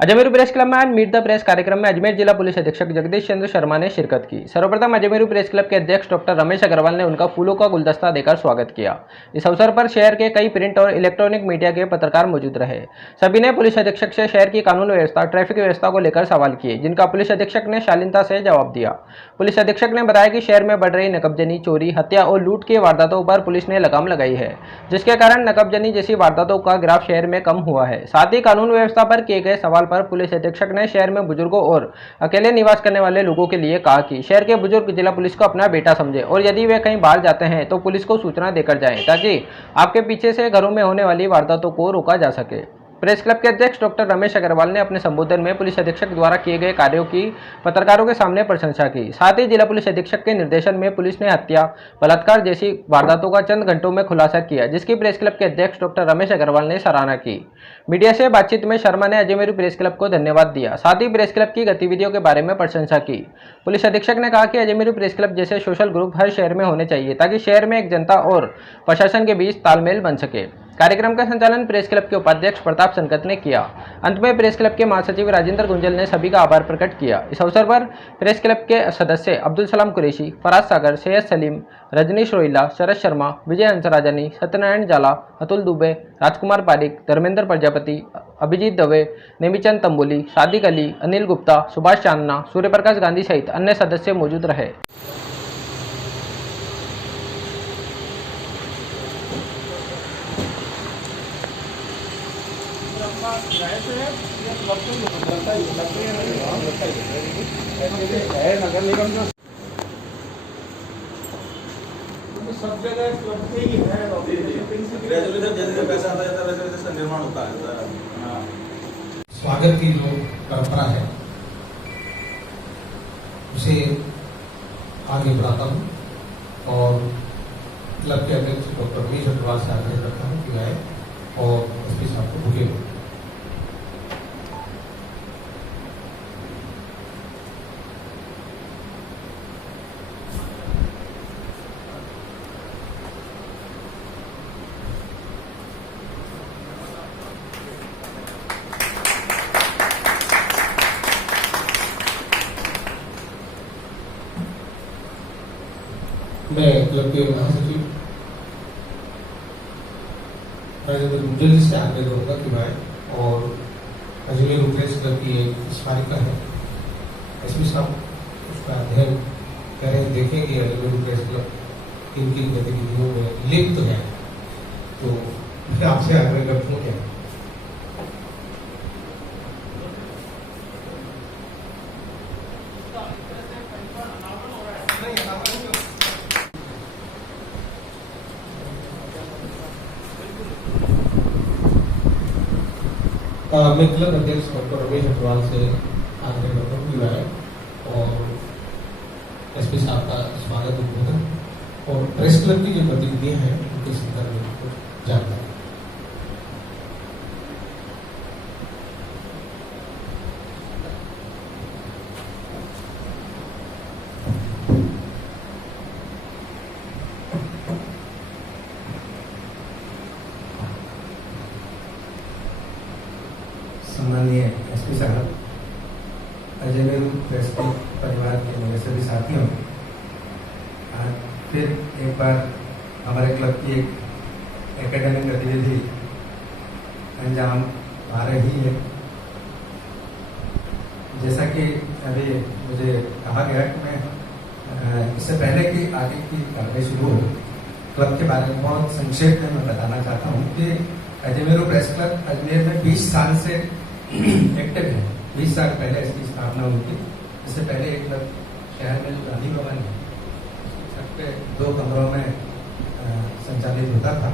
अजमेरू press club में आज meet the press कार्यक्रम में अजमेर जिला पुलिस अधीक्षक जगदीश चंद्र शर्मा ने शिरकत की। सर्वप्रथम अजमेरू प्रेस क्लब के अध्यक्ष डॉक्टर रमेश अग्रवाल ने उनका फूलों का गुलदस्ता देकर स्वागत किया। इस अवसर पर शहर के कई प्रिंट और इलेक्ट्रॉनिक मीडिया के पत्रकार मौजूद रहे। सभी ने पुलिस अधीक्षक से शहर की कानून व्यवस्था, ट्रैफिक व्यवस्था को लेकर सवाल किए, जिनका पुलिस अधीक्षक ने शालीनता से जवाब दिया। पुलिस अधीक्षक ने बताया कि शहर में बढ़ रही नकबजनी, चोरी, हत्या और लूट की वारदातों पर पुलिस ने लगाम लगाई है, जिसके कारण नकबजनी जैसी वारदातों का ग्राफ शहर में कम हुआ है। साथ ही कानून व्यवस्था पर किए गए सवाल पर पुलिस अधीक्षक ने शहर में बुजुर्गों और अकेले निवास करने वाले लोगों के लिए कहा कि शहर के बुजुर्ग जिला पुलिस को अपना बेटा समझे और यदि वे कहीं बाहर जाते हैं तो पुलिस को सूचना देकर जाएं, ताकि आपके पीछे से घरों में होने वाली वारदातों को रोका जा सके। प्रेस क्लब के अध्यक्ष डॉक्टर रमेश अग्रवाल ने अपने संबोधन में पुलिस अधीक्षक द्वारा किए गए कार्यों की पत्रकारों के सामने प्रशंसा की। साथ ही जिला पुलिस अधीक्षक के निर्देशन में पुलिस ने हत्या, बलात्कार जैसी वारदातों का चंद घंटों में खुलासा किया, जिसकी प्रेस क्लब के अध्यक्ष डॉक्टर रमेश अग्रवाल ने सराहना की। मीडिया से बातचीत में शर्मा ने अजमेरू प्रेस क्लब को धन्यवाद दिया। साथ ही प्रेस क्लब की गतिविधियों के बारे में प्रशंसा की। पुलिस अधीक्षक ने कहा कि अजमेरू प्रेस क्लब जैसे सोशल ग्रुप हर शहर में होने चाहिए, ताकि शहर में एक जनता और प्रशासन के बीच तालमेल बन सके। कार्यक्रम का संचालन प्रेस क्लब के उपाध्यक्ष प्रताप संकत ने किया। अंत में प्रेस क्लब के महासचिव राजेंद्र गुंजल ने सभी का आभार प्रकट किया। इस अवसर पर प्रेस क्लब के सदस्य अब्दुल सलाम कुरैशी, फराज सागर, सैयद सलीम, रजनीश रोहिला, शरद शर्मा, विजय हंसराजानी, सत्यनारायण जाला, अतुल दुबे, राजकुमार पारिक, धर्मेंद्र प्रजापति, अभिजीत दवे, नेमीचंद तंबोली, सादिक अली, अनिल गुप्ता, सुभाष चांदना, सूर्यप्रकाश गांधी सहित अन्य सदस्य मौजूद रहे। नगर निगम जो सब जगह क्लब से ही है, जैसे जैसे पैसा आता जाता है वैसे वैसे इसका निर्माण होता है। स्वागत की जो परंपरा है उसे आगे बढ़ाता हूँ और क्लब के अध्यक्ष डॉक्टर रमेश अग्रवाल से आग्रह करता हूँ कि आए और एसपी साहब को बुके हो। मैं क्लब के महासचिव राजेंद्र गुंजल जी से आग्रह करूंगा कि मैं और अजमेर प्रेस क्लब की एक स्मारिका है, एसपी साहब उसका अध्ययन करें, देखें कि अजमेर प्रेस क्लब किन किन गतिविधियों में लिप्त है। तो मैं आपसे आग्रह करता हूँ क्या मैं क्लब अध्यक्ष डॉक्टर रमेश अग्रवाल से आग्रह करता हूँ कि आए और एसपी साहब का स्वागत उद्बोधन और प्रेस क्लब की जो गतिविधियां हैं उनके संदर्भ में जानकारी। सम्मानीय एसपी साहब, अजमेरू प्रेस क्लब परिवार के मेरे सभी साथियों, आज फिर एक बार हमारे क्लब की एक एकेडमिक गतिविधि अंजाम आ रही है। जैसा कि अभी मुझे कहा गया कि मैं इससे पहले कि आगे की कार्रवाई शुरू हो, क्लब के बारे में बहुत संक्षेप में मैं बताना चाहता हूँ कि अजमेरू प्रेस क्लब अजमेर में 20 साल से एक्टिव है। 20 साल पहले इसकी स्थापना हुई थी। इससे पहले एक क्लब शहर में जो गांधी भवन है उसकी छत पे 2 कमरों में संचालित होता था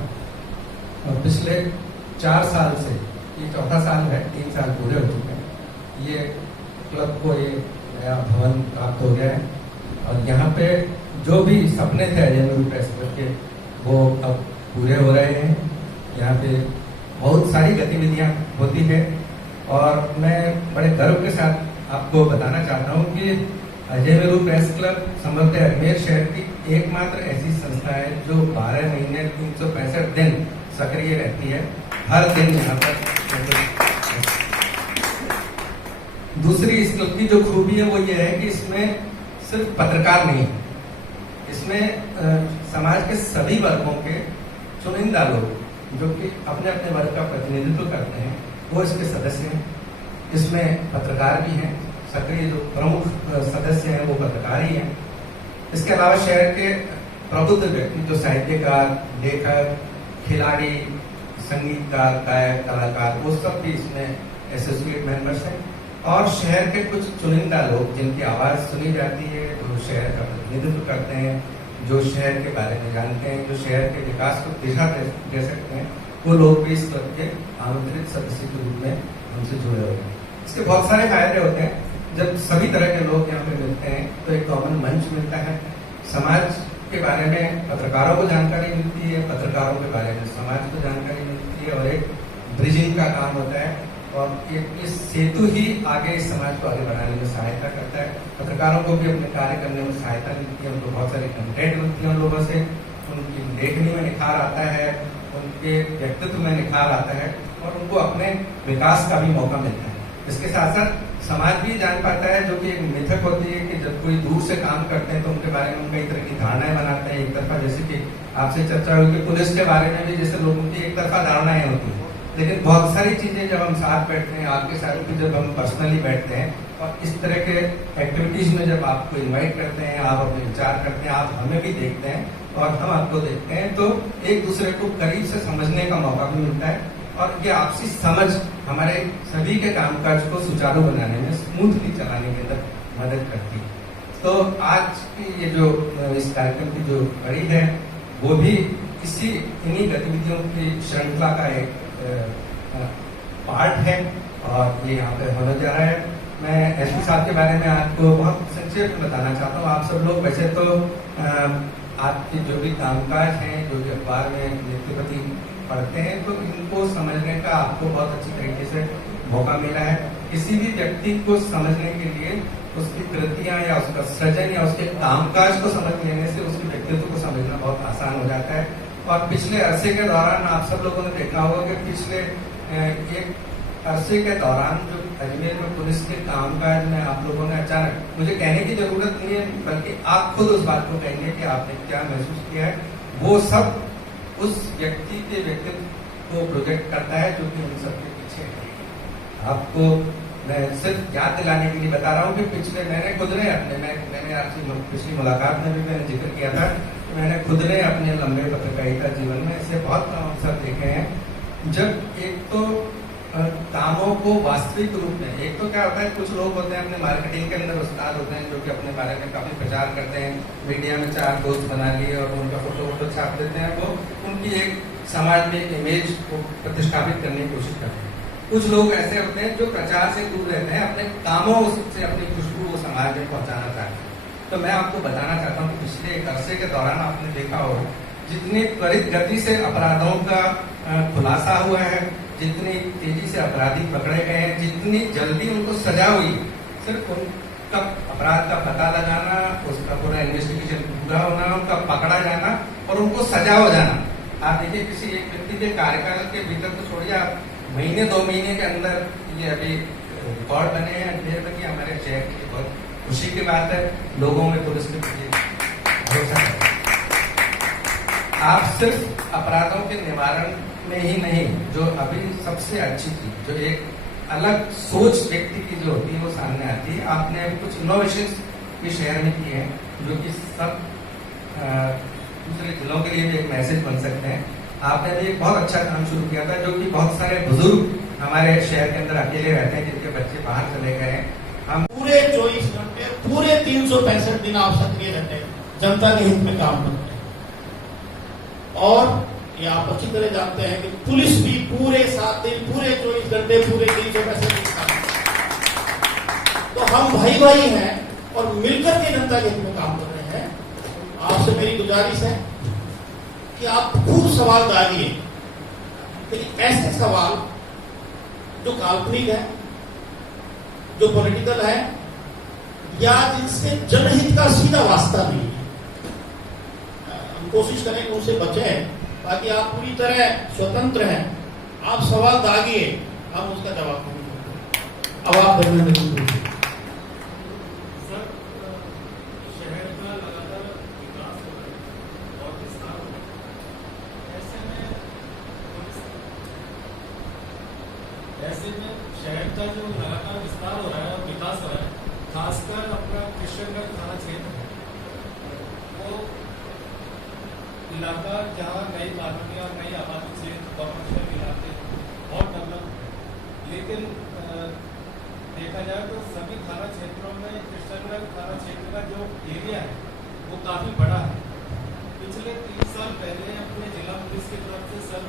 और पिछले 4 साल से, ये 4था साल है, 3 साल पूरे हो चुके हैं, ये क्लब को ये नया भवन प्राप्त हो गया है और यहाँ पे जो भी सपने थे अजमेरू प्रेस क्लब के वो अब पूरे हो रहे हैं। यहाँ पे बहुत सारी गतिविधियाँ होती है और मैं बड़े गर्व के साथ आपको बताना चाहता हूँ कि अजमेरू प्रेस क्लब समग्र अजमेर शहर की एकमात्र ऐसी संस्था है जो 12 महीने 365 दिन सक्रिय रहती है। हर दिन यहाँ पर दूसरी इस क्लब की जो खूबी है वो ये है कि इसमें सिर्फ पत्रकार नहीं है, इसमें समाज के सभी वर्गों के चुनिंदा लोग जो कि अपने अपने वर्ग का प्रतिनिधित्व करते हैं वो इसके सदस्य हैं। इसमें पत्रकार भी हैं, सक्रिय जो प्रमुख सदस्य हैं वो पत्रकार ही हैं। इसके अलावा शहर के प्रबुद्ध व्यक्ति जो साहित्यकार, लेखक, खिलाड़ी, संगीतकार, गायक, कलाकार, वो सब भी इसमें एसोसिएट मेंबर्स हैं। और शहर के कुछ चुनिंदा लोग जिनकी आवाज सुनी जाती है, जो शहर का प्रतिनिधित्व करते हैं, जो शहर के बारे में जानते हैं, जो शहर के विकास को दिशा दे सकते हैं, वो लोग भी इस क्लब के आमंत्रित सदस्य के रूप में हमसे जुड़े हुए हैं। इसके बहुत सारे फायदे होते हैं। जब सभी तरह के लोग यहाँ पे मिलते हैं तो एक कॉमन मंच मिलता है, समाज के बारे में पत्रकारों को जानकारी मिलती है, पत्रकारों के बारे में समाज को जानकारी मिलती है, और एक ब्रिजिंग का काम होता है, और ये सेतु ही आगे इस समाज को आगे बढ़ाने में सहायता करता है। पत्रकारों को भी अपने कार्य करने में सहायता मिलती है, उनको बहुत सारी कंटेंट मिलती है उन लोगों से, उनकी लेखनी में निखार आता है, उनके व्यक्तित्व में निखार आता है, और उनको अपने विकास का भी मौका मिलता है। इसके साथ साथ समाज भी जान पाता है, जो कि एक मिथक होती है कि जब कोई दूर से काम करते हैं तो उनके बारे में कई तरह की धारणाएं बनाते हैं एक तरफा, जैसे कि आपसे चर्चा हुई कि पुलिस के बारे में भी जैसे लोगों की एक तरफा धारणाएं होती हैं। लेकिन बहुत सारी चीजें जब हम साथ बैठते हैं, आपके साथ भी जब हम पर्सनली बैठते हैं और इस तरह के एक्टिविटीज में जब आपको इन्वाइट करते हैं, आप अपने विचार करते हैं, आप हमें भी देखते हैं और हम आपको देखते हैं, तो एक दूसरे को करीब से समझने का मौका भी मिलता है, और ये आपसी समझ हमारे सभी के कामकाज को सुचारू बनाने में, स्मूथली चलाने के अंदर मदद करती है। तो आज की ये जो इस कार्यक्रम की जो कड़ी है वो भी इन्हीं गतिविधियों की श्रृंखला का एक पार्ट है, और ये यहाँ पे होने जा रहा है। मैं एसपी साहब के बारे में आपको बहुत संक्षेप में बताना चाहता हूँ। आप सब लोग वैसे तो आपके जो भी कामकाज हैं, जो भी अखबार में नित्यप्रति पढ़ते हैं, तो इनको समझने का आपको बहुत अच्छी तरीके से मौका मिला है। किसी भी व्यक्ति को समझने के लिए उसकी कृतियां या उसका सृजन या उसके कामकाज को समझ लेने से उसके व्यक्तित्व को समझना बहुत आसान हो जाता है। और पिछले अरसे के दौरान आप सब लोगों ने देखा होगा कि पिछले एक अरसे के दौरान जो अजमेर में पुलिस के कामकाज में आप लोगों ने अचानक, मुझे कहने की जरूरत नहीं है, बल्कि आप खुद उस बात को कहेंगे कि आपने क्या महसूस किया है, वो सब उस व्यक्ति के व्यक्तित्व को प्रोजेक्ट करता है जो कि उन सबके पीछे है। आपको मैं सिर्फ याद दिलाने के लिए बता रहा हूँ कि पिछले मैंने खुद ने अपने मैंने आपसे पिछली मुलाकात में भी मैंने जिक्र किया था, मैंने खुद ने अपने लंबे पत्रकारिता जीवन में ऐसे बहुत कम अवसर देखे हैं जब एक तो कामों को वास्तविक रूप में, एक तो क्या होता है, कुछ लोग होते हैं अपने मार्केटिंग के अंदर उस्ताद होते हैं जो कि अपने बारे में काफी प्रचार करते हैं, मीडिया में 4 दोस्त बना लिए और उनका फोटो छाप देते हैं, वो उनकी एक समाज में इमेज को प्रतिष्ठापित करने की कोशिश करते हैं। कुछ लोग ऐसे होते हैं जो प्रचार से दूर रहते हैं, अपने कामों से अपनी खुशबू को समाज में पहुंचाना चाहते हैं। तो मैं आपको बताना चाहता हूँ कि पिछले एक अरसे के दौरान आपने देखा हो जितनी त्वरित गति से अपराधों का खुलासा हुआ है, जितनी तेजी से अपराधी पकड़े गए हैं, जितनी जल्दी उनको सजा हुई, सिर्फ उनका अपराध का पता लगाना, उसका पूरा इन्वेस्टिगेशन पूरा होना, उनका पकड़ा जाना और उनको सजा हो जाना। आप देखिए किसी एक व्यक्ति के कार्यकाल के भीतर तो छोड़िए, आप महीने 2 महीने के अंदर ये अभी रिकॉर्ड बने हैं अजमेर में, हमारे शहर की बहुत खुशी की बात है, लोगों में पुलिस के प्रति भरोसा है। आप सिर्फ अपराधों के निवारण में ही नहीं, जो अभी सबसे अच्छी चीज, जो एक अलग सोच व्यक्ति की जो होती है वो सामने आती है। आपने अभी कुछ इनोवेशन भी शहर में किए हैं जो कि सब दूसरे जिलों के लिए भी एक मैसेज बन सकते हैं। आपने भी एक बहुत अच्छा काम शुरू किया था, जो कि बहुत सारे बुजुर्ग हमारे शहर के अंदर अकेले रहते हैं, जिनके बच्चे बाहर चले गए हैं। हम पूरे 24 घंटे, पूरे 365 दिन आप सक्रिय रहते हैं, जनता के हित में काम करते हैं। और ये आप अच्छी तरह जानते हैं कि पुलिस भी पूरे 7 दिन, पूरे 24 घंटे, पूरे 365 दिन काम करते हैं। तो हम भाई भाई हैं और मिलकर के जनता के हित में काम कर रहे हैं। आपसे मेरी गुजारिश है कि आप खूब सवाल दागिए, लेकिन ऐसे सवाल जो काल्पनिक है, जो पॉलिटिकल है, या जिनसे जनहित का सीधा वास्ता नहीं है, हम कोशिश करें कि उनसे बचें, ताकि आप पूरी तरह स्वतंत्र हैं। आप सवाल दागिए, हम उसका जवाब नहीं देंगे। अब आप ऐसे में शहर का जो लगातार विस्तार हो रहा है और विकास हो रहा है, खासकर अपना किशनगंज थाना क्षेत्र वो इलाका जहाँ नई कॉलोनी और नई आबादी क्षेत्र कॉमर्शियल इलाके बहुत डेवलप है, लेकिन देखा जाए तो सभी थाना क्षेत्रों में किशनगंज थाना क्षेत्र का जो एरिया है वो काफ़ी बड़ा है। पिछले 3 साल पहले अपने जिला पुलिस की तरफ से सर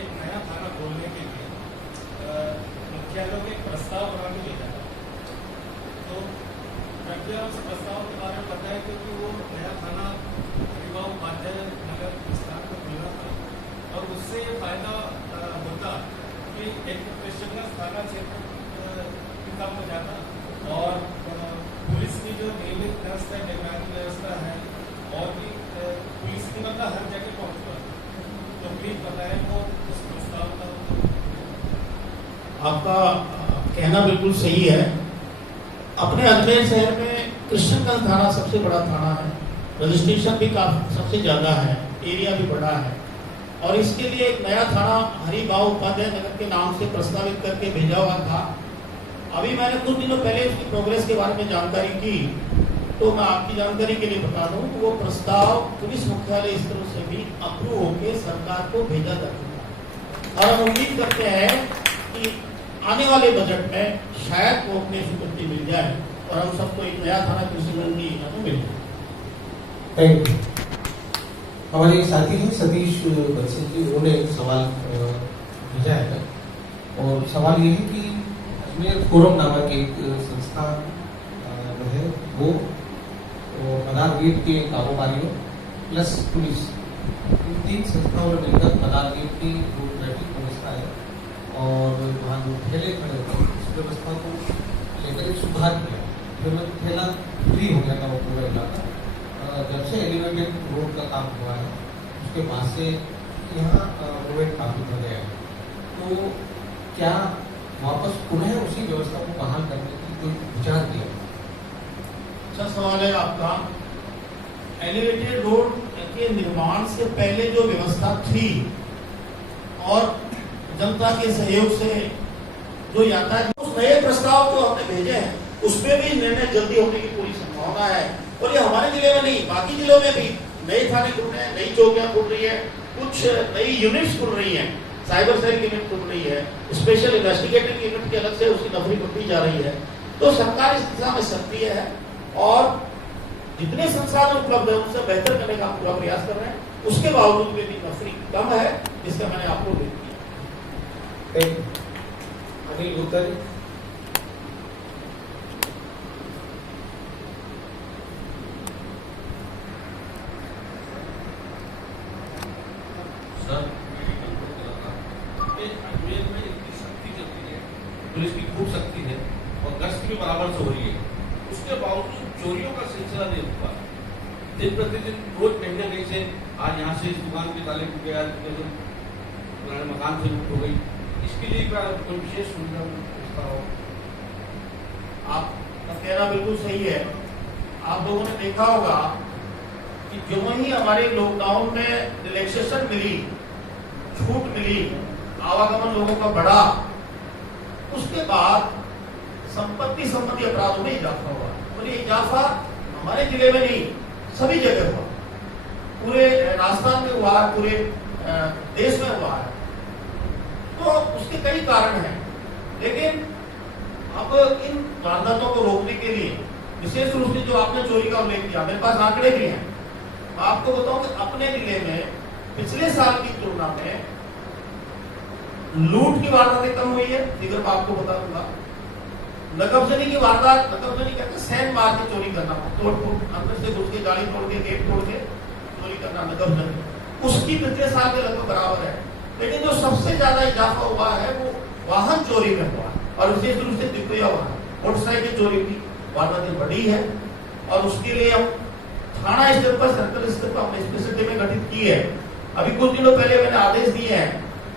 एक नया थाना खोलने के लिए मुख्यालयों के प्रस्ताव बनाने के लिए, तो कृपया उस प्रस्ताव के बारे में बताएं, क्योंकि वो नया थाना युवा उपाध्याय नगर विस्तार को खुला था और उससे ये फायदा होता कि एक किशनगंज थाना क्षेत्र कम हो जाता और पुलिस की जो नियमित गश्त है, निगरानी व्यवस्था है और भी पुलिस की मतलब हर जगह पहुँच पाए। तो प्लीज बताएं वो उस प्रस्ताव का। आपका कहना बिल्कुल सही है। अपने अजमेर शहर में किशनगंज थाना सबसे बड़ा थाना है, रजिस्ट्रेशन भी काफी सबसे ज्यादा है, एरिया भी बड़ा है और इसके लिए एक नया थाना हरिभाऊ उपाध्याय नगर के नाम से प्रस्तावित करके भेजा हुआ था। अभी मैंने कुछ दिनों पहले उसकी प्रोग्रेस के बारे में जानकारी की, तो मैं आपकी जानकारी के लिए बता दूं वो प्रस्ताव पुलिस मुख्यालय स्तर से भी अप्रूव होकर सरकार को भेजा जा चुका है और हम उम्मीद करते हैं कि आने वाले बजट में शायद वो अपनी स्वीकृति मिल जाए और हम सबको एक नया थाना किशनगंज की इजाजत मिल जाए। Thank you. हमारे साथी हैं सतीश बंसल जी, उन्होंने एक सवाल भेजा है और सवाल ये है कि अजमेर फोरम नामक एक संस्था जो है वो मदार गेट के कारोबारियों प्लस पुलिस, इन 3 संस्थाओं ने मिलकर मदार गेट की जो ट्रैफिक व्यवस्था है और वहाँ जो ठेले खड़े होते हैं उस व्यवस्था को लेकर एक सुधार किया। फिर ठेला फ्री हो गया था वो पूरा इलाका। जब से एलिवेटेड रोड का काम हुआ है उसके बाद से यहाँ रोड काफी बढ़ गया है, तो क्या वापस पुनः उसी व्यवस्था को बहाल करने की कोई विचार किया? अच्छा सवाल है आपका। एलिवेटेड रोड के निर्माण से पहले जो व्यवस्था थी और जनता के सहयोग से जो यातायात, उस नए प्रस्ताव जो हमने भेजे हैं उसमें भी निर्णय जल्दी होने की पूरी संभावना है और ये हमारे जिले में नहीं, बाकी जिलों में भी नए थाने खुल रहे हैं, नई चौकियां खुल रही है, कुछ नई यूनिट्स खुल रही हैं, साइबर सेल की यूनिट खुल रही है, स्पेशल इन्वेस्टिगेटिव यूनिट के अलग से उसकी नफरी बढ़ती जा रही है। तो सरकार इस दिशा में सक्रिय है और जितने संसाधन उपलब्ध है उनसे बेहतर करने का पूरा प्रयास कर रहे हैं। उसके बावजूद भी नफरी कम है, जिसका मैंने आपको उल्लेख किया। अनिल गुप्ता जी। अजमेर में इतनी शक्ति चलती है, पुलिस की खूब शक्ति है और गश्त भी बराबर से हो रही है, उसके बावजूद चोरियों का सिलसिला नहीं रुका। दिन प्रतिदिन रोज महीने गई से आज यहाँ से इस दुकान के ताले टूट गया, मकान से लूट हो गई, इसके लिए कोई विशेष सुविधा हो? आपका कहना बिल्कुल सही है। आप लोगों ने देखा होगा कि जो ही हमारे लॉकडाउन में रिलैक्सेशन मिली, छूट मिली, आवागमन लोगों का बढ़ा, उसके बाद संपत्ति संबंधी अपराधों में इजाफा हुआ और ये इजाफा हमारे जिले में नहीं सभी जगह हुआ, पूरे राजस्थान में हुआ, पूरे देश में हुआ है। तो उसके कई कारण हैं, लेकिन अब इन वारदातों को रोकने के लिए विशेष रूप से जो आपने चोरी का उल्लेख किया, मेरे पास आंकड़े भी हैं। आपको बताऊं कि अपने जिले में पिछले साल की तुलना में लूट की वारदातें कम हुई है, फिगर मैं आपको बता दूंगा। नकबजनी की वारदात, नकबजनी कहते हैं सैन मार के चोरी करना, तोड़ फोड़ अंदर से घुस के गाड़ी तोड़ के गेट तोड़ के चोरी करना, नकबजनी, उसकी पिछले साल के लगभग बराबर है। लेकिन जो सबसे ज्यादा इजाफा हुआ है वो वाहन चोरी में हुआ है और विशेष रूप से द्वितीय वाहन मोटरसाइकिल चोरी की वारदातें बढ़ी है और उसके लिए हम थाना स्तर पर, सर्कल स्तर पर हमने स्पेशल टीमें गठित की है। अभी कुछ दिनों पहले मैंने आदेश दिए हैं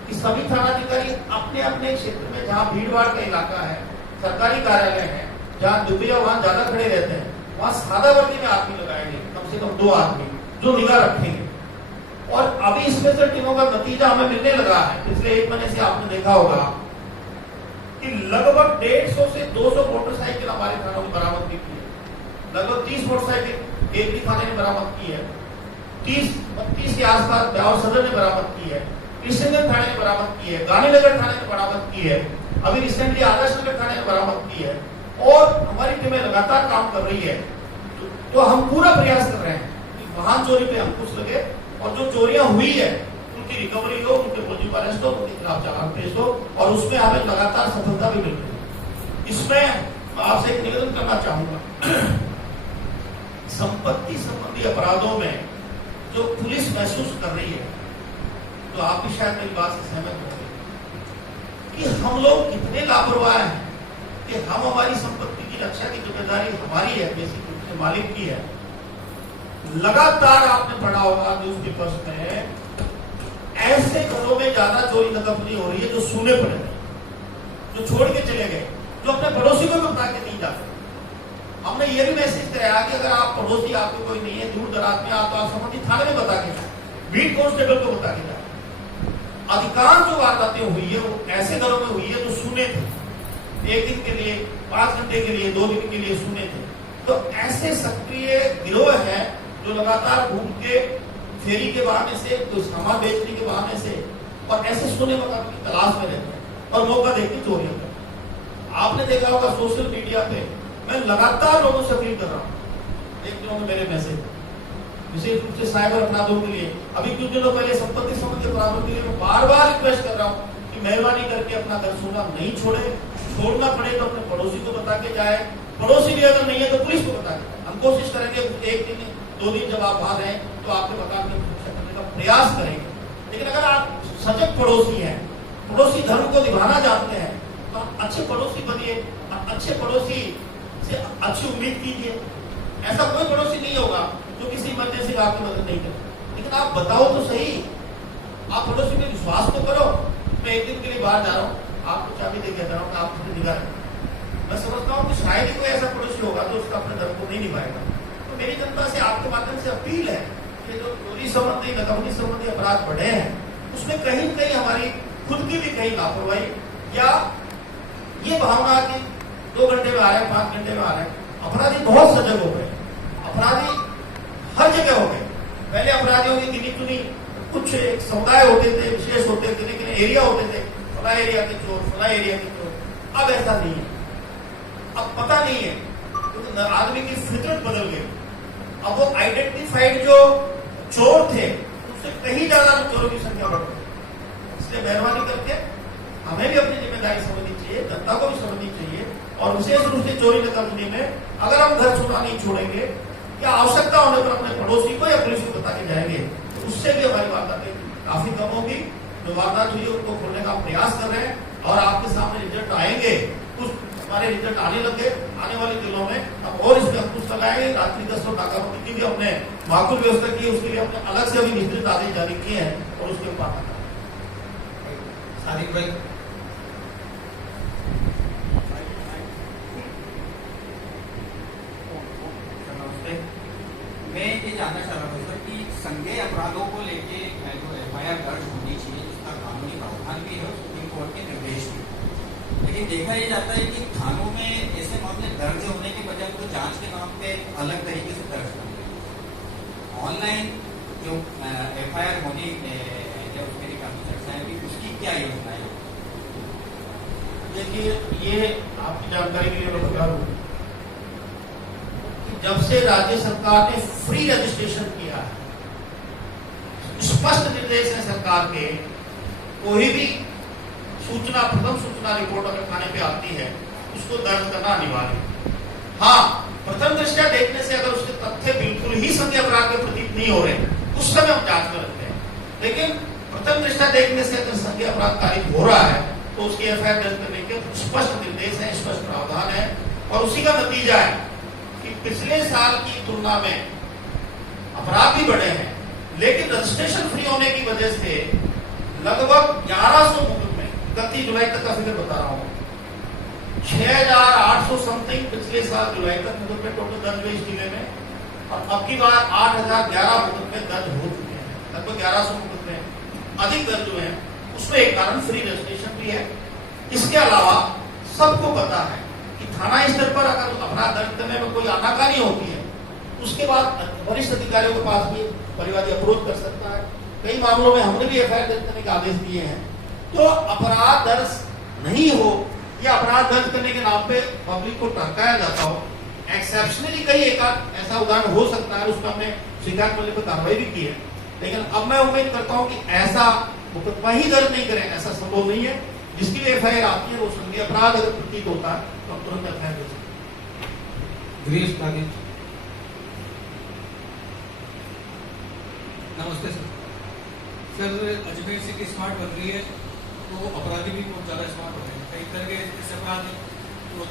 कि सभी थानाधिकारी अपने अपने क्षेत्र में जहाँ भीड़ भाड़ का इलाका है, सरकारी कार्यालय है, जहाँ द्वितीय वाहन ज्यादा खड़े रहते हैं, वहाँ सादा वर्दी में आदमी लगाएंगे, कम से कम 2 आदमी जो निगाह रखेंगे। और अभी स्पेशल टीमों का नतीजा हमें मिलने लगा है। पिछले 1 महीने से आपने देखा होगा कि लगभग 150 से 200 मोटरसाइकिल हमारे थानों में बरामद की है। लगभग 30 मोटरसाइकिल केपी थाने ने बरामद की है, 30-32 के आसपास ब्यावर सदर ने बरामद की है, कृष्णगंज थाने ने बरामद की है, गांधीनगर थाने ने बरामद की है, अभी रिसेंटली आदर्श नगर थाने ने बरामद की है और हमारी टीमें लगातार काम कर रही है। तो हम पूरा प्रयास कर रहे हैं कि वाहन चोरी पे अंकुश लगे और जो चोरियां हुई है उनकी रिकवरी हो, उनके मुलजिम अरेस्ट हो, उनके खिलाफ चालान पेश हो और उसमें हमें लगातार सफलता भी मिल रही है। इसमें आपसे एक निवेदन करना चाहूंगा, संपत्ति संबंधी अपराधों में जो पुलिस महसूस कर रही है, तो आप भी शायद मेरी बात से सहमत होंगे कि हम लोग कितने लापरवाह हैं कि हम हमारी संपत्ति की रक्षा की जिम्मेदारी हमारी है, बेसिक रूप से मालिक की है। लगातार आपने पढ़ा होगा न्यूज पेपर्स में, ऐसे घरों में ज्यादा चोरी नकबनी हो रही है जो सूने पड़े हैं, जो छोड़ के चले गए, जो अपने पड़ोसी को भी बता के नहीं जाते। हमने ये भी मैसेज कराया कि अगर आप पड़ोसी आपको कोई नहीं है, दूर दराज में आप तो आप संबंधित थाने में बता के जाए, बीट कांस्टेबल को बता के जाए। अधिकांश जो वारदातें हुई है वो ऐसे घरों में हुई है जो सूने थे, 1 दिन के लिए, 5 घंटे के लिए, 2 दिन के लिए सूने थे। तो ऐसे सक्रिय गिरोह है जो लगातार घूम के फेरी के बहाने से, तो सामान बेचने के बहाने से और ऐसे सोने मकान की तलाश में रहते हैं और मौका देख के चोरियां करते हैं। आपने देखा होगा सोशल मीडिया पे मैं लगातार लोगों से अपील कर रहा हूँ, देख रहे होंगे मेरे मैसेज, विशेष रूप से साइबर अपराधों के लिए। अभी कुछ दिनों पहले संपत्ति संबंधी अपराधों के लिए मैं बार बार रिक्वेस्ट कर रहा हूँ कि मेहरबानी करके अपना घर सोना नहीं छोड़े, छोड़ना पड़े तो अपने पड़ोसी को बता के जाए, पड़ोसी भी अगर नहीं है तो पुलिस को बता के जाए। हम कोशिश करेंगे 1 दिन 2 दिन जब आप बाहर हैं तो आपके मकान की सुरक्षा करने का प्रयास करेंगे। लेकिन अगर आप सजग पड़ोसी हैं, पड़ोसी धर्म को निभाना जानते हैं, तो आप अच्छे पड़ोसी बनिए, अच्छे पड़ोसी से अच्छी उम्मीद कीजिए। ऐसा कोई पड़ोसी नहीं होगा जो किसी इमरजेंसी में आपकी मदद नहीं करे, लेकिन आप बताओ तो सही, आप पड़ोसी में विश्वास तो करो। मैं 1 दिन के लिए बाहर जा रहा हूँ, आपको चाबी दे के जा रहा हूँ, आप मुझे निगाह रखें। मैं समझता हूँ कि शायद ही कोई ऐसा पड़ोसी होगा जो उसका अपने धर्म को नहीं निभाएगा। तो मेरी जनता से आपके माध्यम से अपील है कि जो चोरी संबंधी, नकबनी संबंधी अपराध बढ़े हैं, उसमें कहीं न कहीं हमारी खुद की भी कहीं लापरवाही या ये भावना कि 2 घंटे में आ रहे हैं, 5 घंटे में आ रहे हैं। अपराधी बहुत सजग हो गए, अपराधी हर जगह हो गए। पहले अपराधियों की गिनी चुनी कुछ एक समुदाय होते थे, विशेष होते थे, किन्हीं एरिया होते थे, फला एरिया के चोर, फला एरिया के चोर। अब ऐसा नहीं है, अब पता नहीं है, तो आदमी की फितरत बदल गई। अब वो आइडेंटिफाइड जो चोर थे उससे कहीं ज्यादा चोरों की संख्या बढ़ गई। इसलिए मेहरबानी करके हमें भी अपनी जिम्मेदारी समझनी चाहिए, जनता को भी समझनी चाहिए और विशेष रूप से चोरी नकबनी में अगर हम घर छूना नहीं छोड़ेंगे या आवश्यकता होने पर अपने पड़ोसी को या पुलिस को बता के जाएंगे तो उससे भी हमारी वारदातें काफी कम होगी। जो वारदात हुई है उनको खोलने का प्रयास कर रहे हैं और आपके सामने रिजल्ट आएंगे, कुछ हमारे रिजल्ट आने लगे, आने वाले दिनों में हम और इसमें अंकुश लगाएंगे। रात्रि गश्त और नाकाबंदी की भी हमने माकूल व्यवस्था की है, उसके लिए हमने अलग से अभी विस्तृत आदेश जारी किए हैं और उसके ऊपर सादिक भाई मैं ये जानना चाह रहा हूँ सर कि संज्ञेय अपराधों को लेके जो एफआईआर दर्ज होनी चाहिए, जिसका कानूनी प्रावधान भी है, सुप्रीम कोर्ट के निर्देश भी, लेकिन देखा ये जाता है कि थानों में ऐसे मामले दर्ज होने के बजाय उनको जांच के नाम पे अलग तरीके से दर्ज करते। ऑनलाइन जो एफआईआर होनी है उसके लिए काफी चर्चा है, उसकी क्या योजना है? देखिए, ये आपकी जानकारी के लिए मैं बता दूं, जब से राज्य सरकार ने फ्री रजिस्ट्रेशन किया है, स्पष्ट निर्देश है सरकार के, कोई भी सूचना, प्रथम सूचना रिपोर्ट अगर थाने पे आती है उसको दर्ज करना अनिवार्य। हाँ, प्रथम दृष्टया देखने से अगर उसके तथ्य बिल्कुल ही संज्ञेय अपराध के प्रतीत नहीं हो रहे उस समय हम जांच में रखते हैं, लेकिन प्रथम दृष्टया देखने से अगर संज्ञेय अपराध कारित हो रहा है तो उसकी एफआईआर दर्ज करने के स्पष्ट निर्देश है, स्पष्ट प्रावधान है और उसी का नतीजा है कि पिछले साल की तुलना में अपराध भी बढ़े हैं, लेकिन रजिस्ट्रेशन फ्री होने की वजह से लगभग 1100 मुकदमे, 31 जुलाई तक का फिगर बता रहा हूँ, 6800 समथिंग पिछले साल जुलाई तक मुकदमे टोटल दर्ज हुए इस जिले में और अब की बार 8011 मुकदमे दर्ज हो चुके हैं। लगभग 1100 मुकदमे अधिक दर्ज हुए हैं। उसमें एक कारण फ्री रजिस्ट्रेशन भी है। इसके अलावा सबको पता है कि थाना स्तर पर अगर अपराध दर्ज करने में कोई आनाकानी होती है, उसके बाद वरिष्ठ अधिकारियों के पास भी परिवादी अप्रोच कर सकता है। कई मामलों में हमने भी एफआईआर दर्ज करने के आदेश दिए हैं। तो अपराध दर्ज नहीं हो या अपराध दर्ज करने के नाम पे पब्लिक को टरकाया जाता हो, एक्सेप्शनली कई एक ऐसा उदाहरण हो सकता है, उसका हमने शिकायत मिलने पर कार्रवाई भी की है। लेकिन अब मैं उम्मीद करता हूं कि ऐसा मुकदमा ही दर्ज नहीं करें, ऐसा संभव नहीं है। जिसकी भी एफआईआर आती है वो संज्ञेय अपराध अगर प्रतीत होता है तो हम तुरंत एफआईआर दे सकते हैं। गिरीश नागिन। नमस्ते सर। अजमेर सिटी स्मार्ट बन रही है तो अपराधी भी बहुत ज़्यादा स्मार्ट हो रहे हैं। कई तरह के ऐसे अपराध तो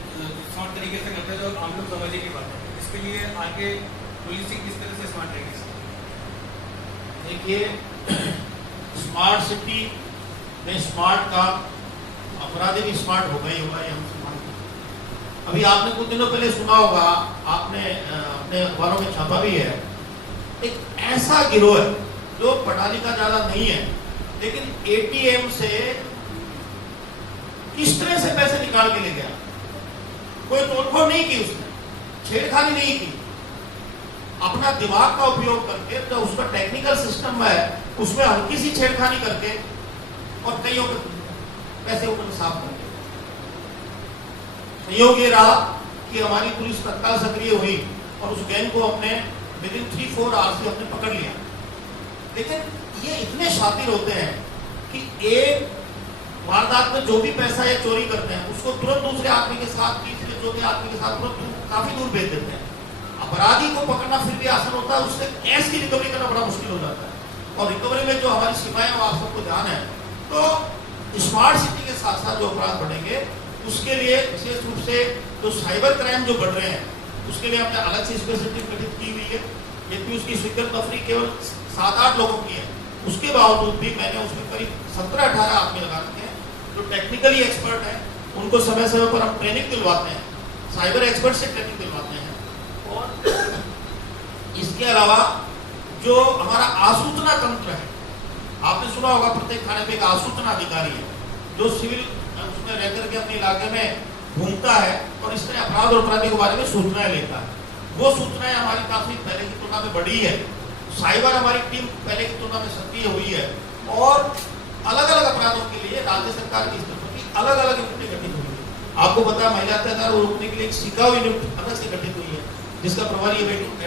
स्मार्ट तरीके से करते हैं जो आम लोग समझने की बात है। इसके लिए आगे पुलिसिंग किस तरह से स्मार्ट रहेगी सर? देखिए, स्मार्ट सिटी में स्मार्ट का अपराधी भी स्मार्ट होगा ही होगा, ये हम मानते। अभी आपने कुछ दिनों पहले सुना होगा, आपने अपने अखबारों में छापा भी है, एक ऐसा गिरोह है जो पढ़ा लिखा ज्यादा नहीं है, लेकिन एटीएम से किस तरह से पैसे निकाल के ले गया। कोई तोड़फोड़ नहीं की उसने, छेड़खानी नहीं की, अपना दिमाग का उपयोग करके जो उसका टेक्निकल सिस्टम है उसमें हल्की सी छेड़खानी करके और कईयों के पैसे ऊपर साफ कर दिया। संयोग ये रहा कि हमारी पुलिस तत्काल सक्रिय हुई और उस गैंग को हमने विद इन 3-4 आवर्स से हमने पकड़ लिया। लेकिन ये इतने शातिर होते हैं कि एक वारदात में जो भी पैसा ये चोरी करते हैं उसको तुरंत दूसरे आदमी के साथ, तीसरे चौथे आदमी के साथ तुरंत काफी दूर भेज देते हैं। अपराधी को पकड़ना फिर भी आसान होता है, उससे कैश की रिकवरी करना बड़ा मुश्किल हो जाता है। और रिकवरी में जो हमारी सीमाएं आप सबको ध्यान है, तो स्मार्ट सिटी के साथ साथ जो अपराध बढ़ेंगे उसके लिए विशेष रूप से जो साइबर क्राइम जो बढ़ रहे हैं उसके लिए हमने अलग से स्पेशल टीम गठित की हुई है। यदि उसकी स्वीकृत नफरी केवल 7-8 लोगों की है, उसके बावजूद भी मैंने उसमें करीब 17-18 आदमी लगा रखे हैं जो टेक्निकली एक्सपर्ट हैं। उनको समय समय पर हम ट्रेनिंग दिलवाते हैं, साइबर एक्सपर्ट से ट्रेनिंग दिलवाते हैं। और इसके अलावा जो हमारा आसूचना तंत्र है, आपने सुना होगा प्रत्येक थाने पे एक आसूचना अधिकारी है जो सिविल उसमें रह करके अपने इलाके में घूमता है और इस तरह अपराध और अपराधी के बारे में सूचनाएं लेता है। वो सूचनाएं हमारी काफी पहले की तुलना में बढ़ी है। साइबर हमारी टीम पहले की तुलना में सक्रिय हुई है और अलग अलग अपराधों के लिए राज्य सरकार की स्तर पर भी अलग अलग यूनिटें गठित हुई है। आपको पता है महिला अत्याचार रोकने के लिए एक सिकाऊ यूनिट अलग से गठित हुई है जिसका प्रभारी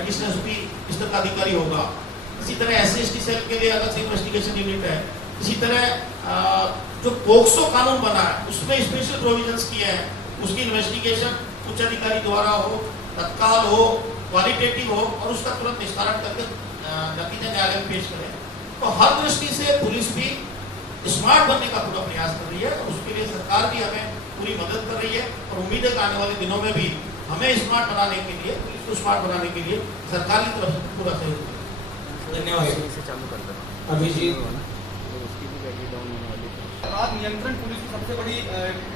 एडिशनल एसपी स्तर का अधिकारी होगा। इसी तरह SC/ST सेल के लिए अलग से इन्वेस्टिगेशन यूनिट है। इसी तरह जो पोक्सो कानून बना है उसमें स्पेशल प्रोविजंस किए हैं, उसकी इन्वेस्टिगेशन उच्च अधिकारी द्वारा हो, तत्काल हो, क्वालिटेटिव हो और उसका तुरंत निस्तारण करके नतीजा न्यायालय में पेश करें। तो हर दृष्टि से पुलिस भी स्मार्ट बनने का पूरा प्रयास कर रही है और उसके लिए सरकार भी हमें पूरी मदद कर रही है और उम्मीद है कि आने वाले दिनों में भी हमें स्मार्ट बनाने के लिए, पुलिस को स्मार्ट बनाने के लिए सरकार की तरफ से पूरा सहयोग। धन्यवाद। अभिजीत। अपराध नियंत्रण पुलिस की सबसे बड़ी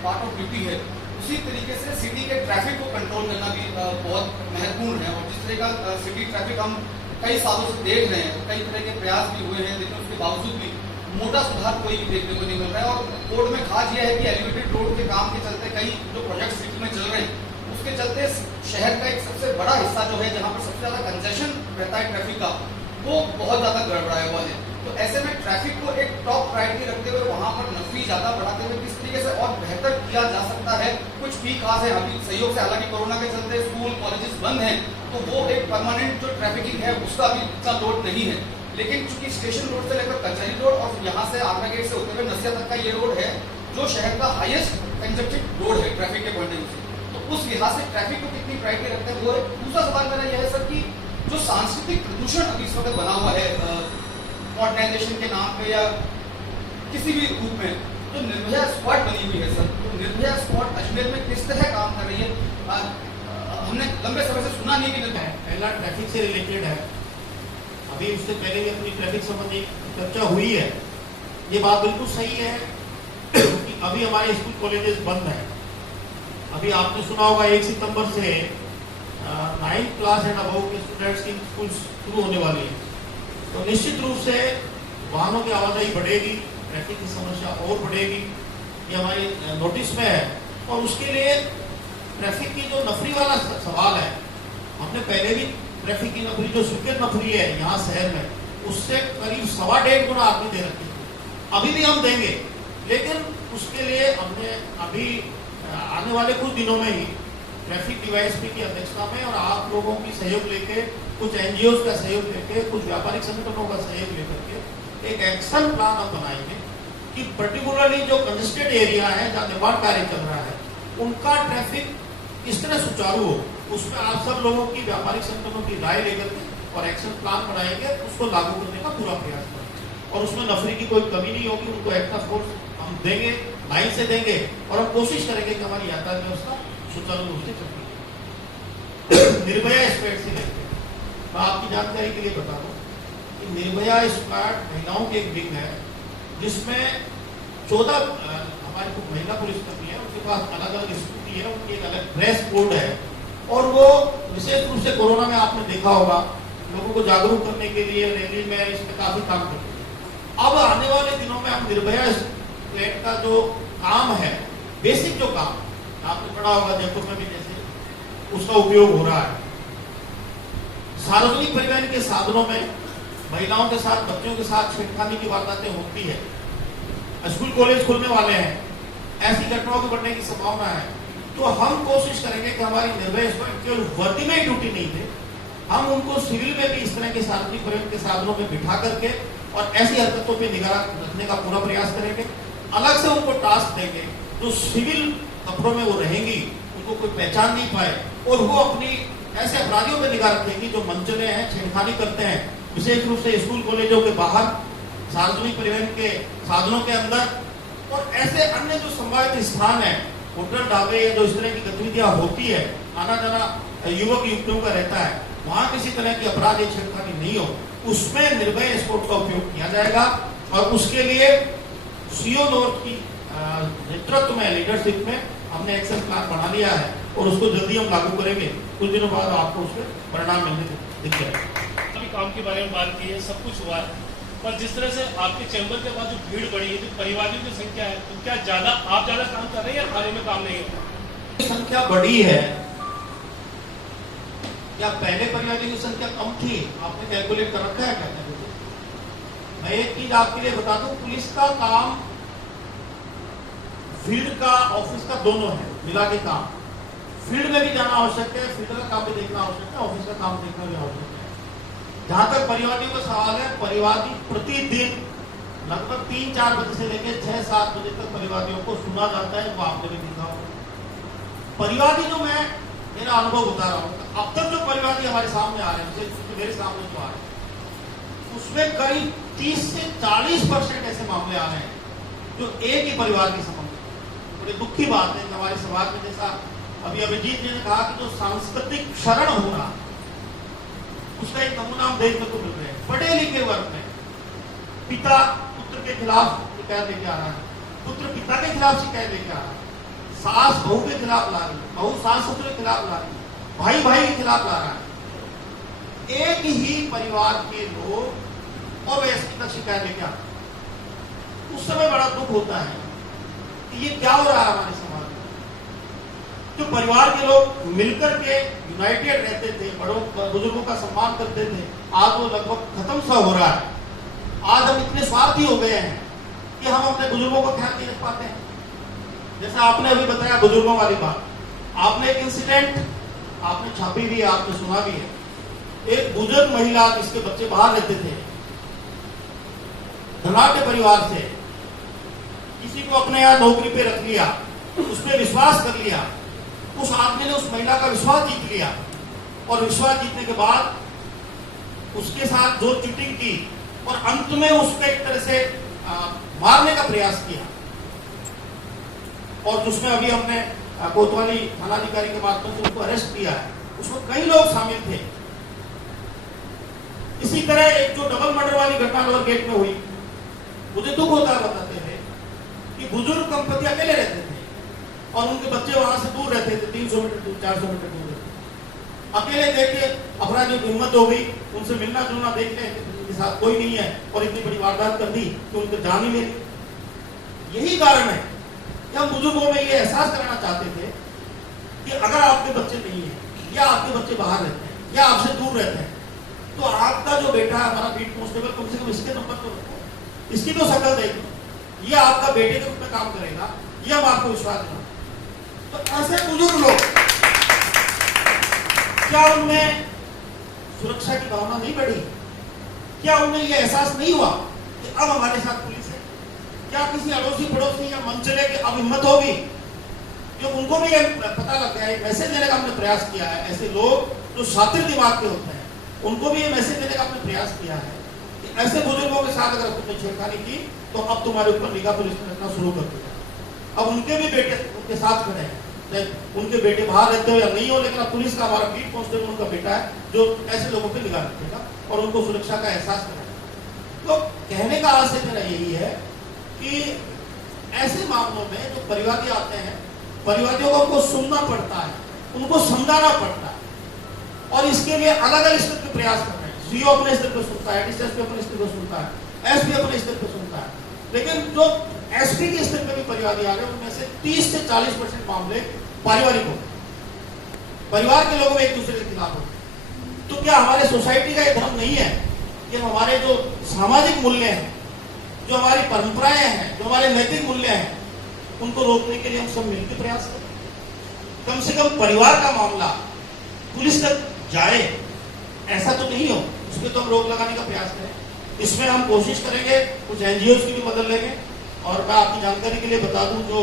पार्ट ऑफ ड्यूटी है। उसी तरीके से सिटी के ट्रैफिक को कंट्रोल करना भी बहुत महत्वपूर्ण है। और जिस तरह का सिटी ट्रैफिक हम कई सालों से देख रहे हैं, कई तरह के प्रयास भी हुए हैं, लेकिन उसके बावजूद भी मोटा सुधार कोई भी देखने को नहीं मिल रहा है। और कोर्ट में खास यह है कि एलिवेटेड रोड के काम के चलते कई जो प्रोजेक्ट सिटी में चल रहे हैं उसके चलते शहर का एक सबसे बड़ा हिस्सा जो है जहाँ पर सबसे ज्यादा कंजेशन रहता है ट्रैफिक का, वो बहुत ज्यादा गड़बड़ाया हुआ है। तो ऐसे में ट्रैफिक को एक टॉप प्रायोरिटी रखते हुए वहां पर नफरी ज्यादा बढ़ाते हुए किस तरीके से और बेहतर किया जा सकता है। कुछ भी खास है अभी सहयोग से, हालांकि कोरोना के चलते स्कूल कॉलेजेस बंद हैं तो वो एक परमानेंट जो ट्रैफिकिंग है उसका भी इतना लोड नहीं है। लेकिन चूंकि स्टेशन रोड से लेकर कचहरी रोड और यहाँ से आगरा गेट से होते हुए नसिया तक का ये रोड है जो शहर का हाईएस्ट कंजस्टेड रोड है ट्रैफिक के पॉइंट ऑफ व्यू से। तो उस लिहाज से ट्रैफिक को कितनी प्रायोरिटी रखते हैं वो है। दूसरा सवाल मेरा यह है सर कि जो सांस्कृतिक प्रदूषण अभी इस वक्त बना हुआ है मॉडर्नाइजेशन के नाम पे या किसी भी रूप में, जो निर्भया स्क्वाड बनी हुई है सर, तो निर्भया स्क्वाड अजमेर में किस तरह काम कर रही है? हमने लंबे समय से सुना नहीं कि पहला ट्रैफिक से रिलेटेड है। अभी उससे पहले भी अपनी ट्रैफिक संबंधी चर्चा हुई है। ये बात बिल्कुल सही है कि अभी हमारे स्कूल कॉलेजेस बंद हैं। अभी आपने सुना होगा 1 सितंबर से 9th क्लास एंड अबव के स्टूडेंट्स की स्कूल शुरू होने वाली है। तो निश्चित रूप से वाहनों की आवाजाही बढ़ेगी, ट्रैफिक की समस्या और बढ़ेगी, ये हमारी नोटिस में है। और उसके लिए ट्रैफिक की जो नफरी वाला सवाल है, हमने पहले भी ट्रैफिक की नफरी जो स्वीकृत नफरी है यहाँ शहर में, उससे करीब 1.5 गुना आदमी दे रखी है। अभी भी हम देंगे, लेकिन उसके लिए हमने अभी आने वाले कुछ दिनों में ही ट्रैफिक डीवाईएसपी की अध्यक्षता में और आप लोगों की सहयोग लेके, कुछ एनजीओ का सहयोग लेके, कुछ व्यापारिक संगठनों का सहयोग लेकर के एक एक्शन प्लान हम बनाएंगे कि पर्टिकुलरली जो कंजेस्टेड एरिया है जहाँ निर्माण कार्य चल रहा है, उनका ट्रैफिक किस तरह सुचारू हो, उसमें आप सब लोगों की व्यापारिक संगठनों की राय लेकर के और एक्शन प्लान बनाएंगे, उसको लागू करने का पूरा प्रयास करेंगे। और उसमें नफरी की कोई कमी नहीं होगी, उनको एक्स्ट्रा फोर्स हम देंगे, लाइन से देंगे, और हम कोशिश करेंगे कि हमारी यातायात व्यवस्था सुचारू रूप से चलती। निर्भया स्क्वाड से लेकर मैं आपकी जानकारी के लिए बता दूं कि निर्भया स्क्वाड महिलाओं की एक विंग है, जिसमें 14 हमारी कुछ महिला पुलिसकर्मी है, उनके पास अलग अलग स्कूटी है, उनकी एक अलग ड्रेस कोड है, और वो विशेष रूप से कोरोना में आपने देखा होगा लोगों को जागरूक करने के लिए रैली में इसमें काफी काम करते हैं। अब आने वाले दिनों में हम निर्भया स्क्वाड का जो काम है, बेसिक जो काम आपने पढ़ा होगा जयपुर में भी जैसे, उसका उपयोग हो रहा है। सार्वजनिक परिवहन के साधनों में महिलाओं के साथ, बच्चों के साथ छेड़खानी की वारदातें होती है, स्कूल कॉलेज खुलने वाले हैं, ऐसी घटनाओं के बढ़ने की संभावना है। तो हम कोशिश करेंगे कि हमारी निर्भया स्क्वाड केवल वर्दी में ड्यूटी नहीं दे, हम उनको सिविल में भी इस तरह के सार्वजनिक परिवहन के साधनों में बिठा करके और ऐसी हरकतों पर निगरान रखने का पूरा प्रयास करेंगे। अलग से उनको टास्क देंगे, जो सिविल कपड़ों में वो रहेंगी, उनको कोई पहचान नहीं पाए, और वो अपनी ऐसे अपराधियों पर निगाह रखेंगी जो मंचले हैं, छेड़खानी करते हैं, विशेष रूप से स्कूल कॉलेजों के बाहर, सार्वजनिक परिवहन के साधनों के अंदर, और ऐसे अन्य जो संभावित स्थान है, होटल ढाबे या जो इस तरह की गतिविधियां होती है, आना जाना युवक युवतियों का रहता है, वहां किसी तरह की अपराध या छेड़खानी नहीं हो, उसमें निर्भया स्क्वाड का उपयोग किया जाएगा। और उसके लिए सीओ नॉर्थ की नेतृत्व में, लीडरशिप में हमने एक्शन प्लान बना लिया है और उसको जल्दी हम लागू करेंगे। कुछ दिनों बाद आपको उसके परिणाम मिलने दिख जाएगा। अभी काम के बारे में बात की है, सब कुछ हुआ है, पर जिस तरह से आपके चैम्बर के पास जो भीड़ बढ़ी है, जो परिवारों की संख्या है, तो क्या आप ज्यादा काम कर रहे हैं या थाने में काम नहीं होता? संख्या बढ़ी है या पहले परिवारों की संख्या कम थी? आपने कैलकुलेट कर रखा है क्या? मैं एक चीज आपके लिए बता दूं, पुलिस का काम फील्ड का, ऑफिस का दोनों है, मिला के काम। फील्ड में भी जाना आवश्यक है, फील्ड का काम भी देखना आवश्यक है, ऑफिस का काम देखना भी आवश्यक है। जहां तक परिवादियों का सवाल है, परिवादी प्रतिदिन लगभग 3-4 बजे से लेकर 6-7 बजे तक परिवादियों को सुना जाता है, वो आपने भी देखा होगा। परिवादी जो मैं मेरा अनुभव बता रहा हूँ, अब तक जो परिवादी हमारे सामने आ रहे हैं, मेरे सामने जो आ रहे हैं, उसमें करीब 30 से 40% ऐसे मामले आ रहे हैं जो एक ही परिवार के संबंध में। बड़ी दुख की बात है कि हमारे समाज में, जैसा अभी अभिजीत जी ने कहा कि जो सांस्कृतिक शरण होना, उसका एक नमूना हम देखने को मिल रहे हैं। पढ़े लिखे वर्ग में पिता पुत्र के खिलाफ शिकायत लेके आ रहा है, पुत्र पिता के खिलाफ शिकायत लेके आ रहा है, सास बहू के खिलाफ ला रही है, बहू सास ससुर के खिलाफ ला रही है, भाई भाई के खिलाफ ला रहा है। एक ही परिवार के लोग और वे इसकी तक शिकायत लेके आते हैं। उस समय बड़ा दुख होता है कि ये क्या हो रहा है हमारे समाज में। जो परिवार के लोग मिलकर के यूनाइटेड रहते थे, बड़ों बुजुर्गों का सम्मान करते थे, आज वो लगभग खत्म सा हो रहा है। आज हम इतने स्वार्थी हो गए हैं कि हम अपने बुजुर्गों का ख्याल नहीं रख पाते हैं। जैसा आपने अभी बताया बुजुर्गों वाली बात, आपने एक इंसिडेंट आपने छापी भी है, आपने सुना भी है। एक बुजुर्ग महिला जिसके बच्चे बाहर रहते थे, धनाढ्य परिवार से, किसी को अपने यहाँ नौकरी पे रख लिया, उस पर विश्वास कर लिया, उस आदमी ने उस महिला का विश्वास जीत लिया, और विश्वास जीतने के बाद उसके साथ जो चीटिंग की और अंत में उसको एक तरह से मारने का प्रयास किया। और जिसमें अभी हमने कोतवाली थानाधिकारी के माध्यम से उसको अरेस्ट किया है, उसमें कई लोग शामिल थे। इसी तरह एक जो डबल मर्डर वाली घटना लोअर गेट में हुई, मुझे दुख होता है बताते थे कि बुजुर्ग दंपति अकेले रहते थे और उनके बच्चे वहां से दूर रहते थे, 300 मीटर दूर, 400 मीटर दूर। अकेले देख के अपराधियों की हिम्मत हो गई, उनसे मिलना जुलना देख के उनके साथ कोई नहीं है और इतनी बड़ी वारदात कर दी कि उनको जान ही नहीं। यही कारण है कि हम बुजुर्गों में ये एहसास कराना चाहते थे कि अगर आपके बच्चे नहीं है या आपके बच्चे बाहर रहते हैं या आपसे दूर रहते हैं, तो आपका जो बेटा है हमारा बीट कांस्टेबल, कम से कम इसके नंबर तो रखो, इसकी तो शक्ल देखो, ये आपका बेटे के रूप में काम करेगा, ये हम आपको विश्वास देना। तो ऐसे बुजुर्ग लोग, क्या उनमें सुरक्षा की भावना नहीं बढ़ी? क्या उन्हें यह एहसास नहीं हुआ कि अब हमारे साथ पुलिस है? क्या किसी अड़ोसी पड़ोसी या मंचले की अब हिम्मत होगी जो उनको भी ये पता लग गया है, मैसेज देने का हमने प्रयास किया है। ऐसे लोग जो शातिर दिमाग के होते हैं उनको भी ये मैसेज देने का हमने प्रयास किया है कि ऐसे बुजुर्गों के साथ अगर तुमने छेड़खानी की तो अब तुम्हारे ऊपर निगाह पुलिस ने रखना शुरू कर दिया। अब उनके भी बेटे उनके साथ खड़े हैं, उनके बेटे बाहर रहते हो या नहीं हो, लेकिन अब पुलिस का हमारा बीट कांस्टेबल उनका बेटा है जो ऐसे लोगों पर निगाह रखेगा और उनको सुरक्षा का एहसास कराएगा। तो कहने का आशय मेरा यही है कि ऐसे मामलों में जो परिवादी आते हैं, परिवादियों को उनको सुनना पड़ता है, उनको समझाना पड़ता है, और इसके लिए अलग अलग स्तर के प्रयास कर रहे हैं। सीओ अपने स्तर पर सुनता है, डीएसपी अपने स्तर पर सुनता है, एसपी अपने स्तर पर सुनता है, लेकिन जो एसपी के स्तर पर भी परिवादी आ रहे हैं उनमें से 30 से 40% मामले पारिवारिक होते हैं, परिवार के लोग एक दूसरे के खिलाफ होते हैं। तो क्या हमारे सोसाइटी का ये धर्म नहीं है कि हमारे जो सामाजिक मूल्य हैं, जो हमारी परंपराएं हैं, जो हमारे नैतिक मूल्य हैं, उनको रोकने के लिए हम सब मिलकर प्रयास करें? कम से कम परिवार का मामला पुलिस तक जाए ऐसा तो नहीं हो, उस पर तो हम रोक लगाने का प्रयास करें। इसमें हम कोशिश करेंगे, कुछ एनजीओ की भी मदद लेंगे। और मैं आपकी जानकारी के लिए बता दूं, जो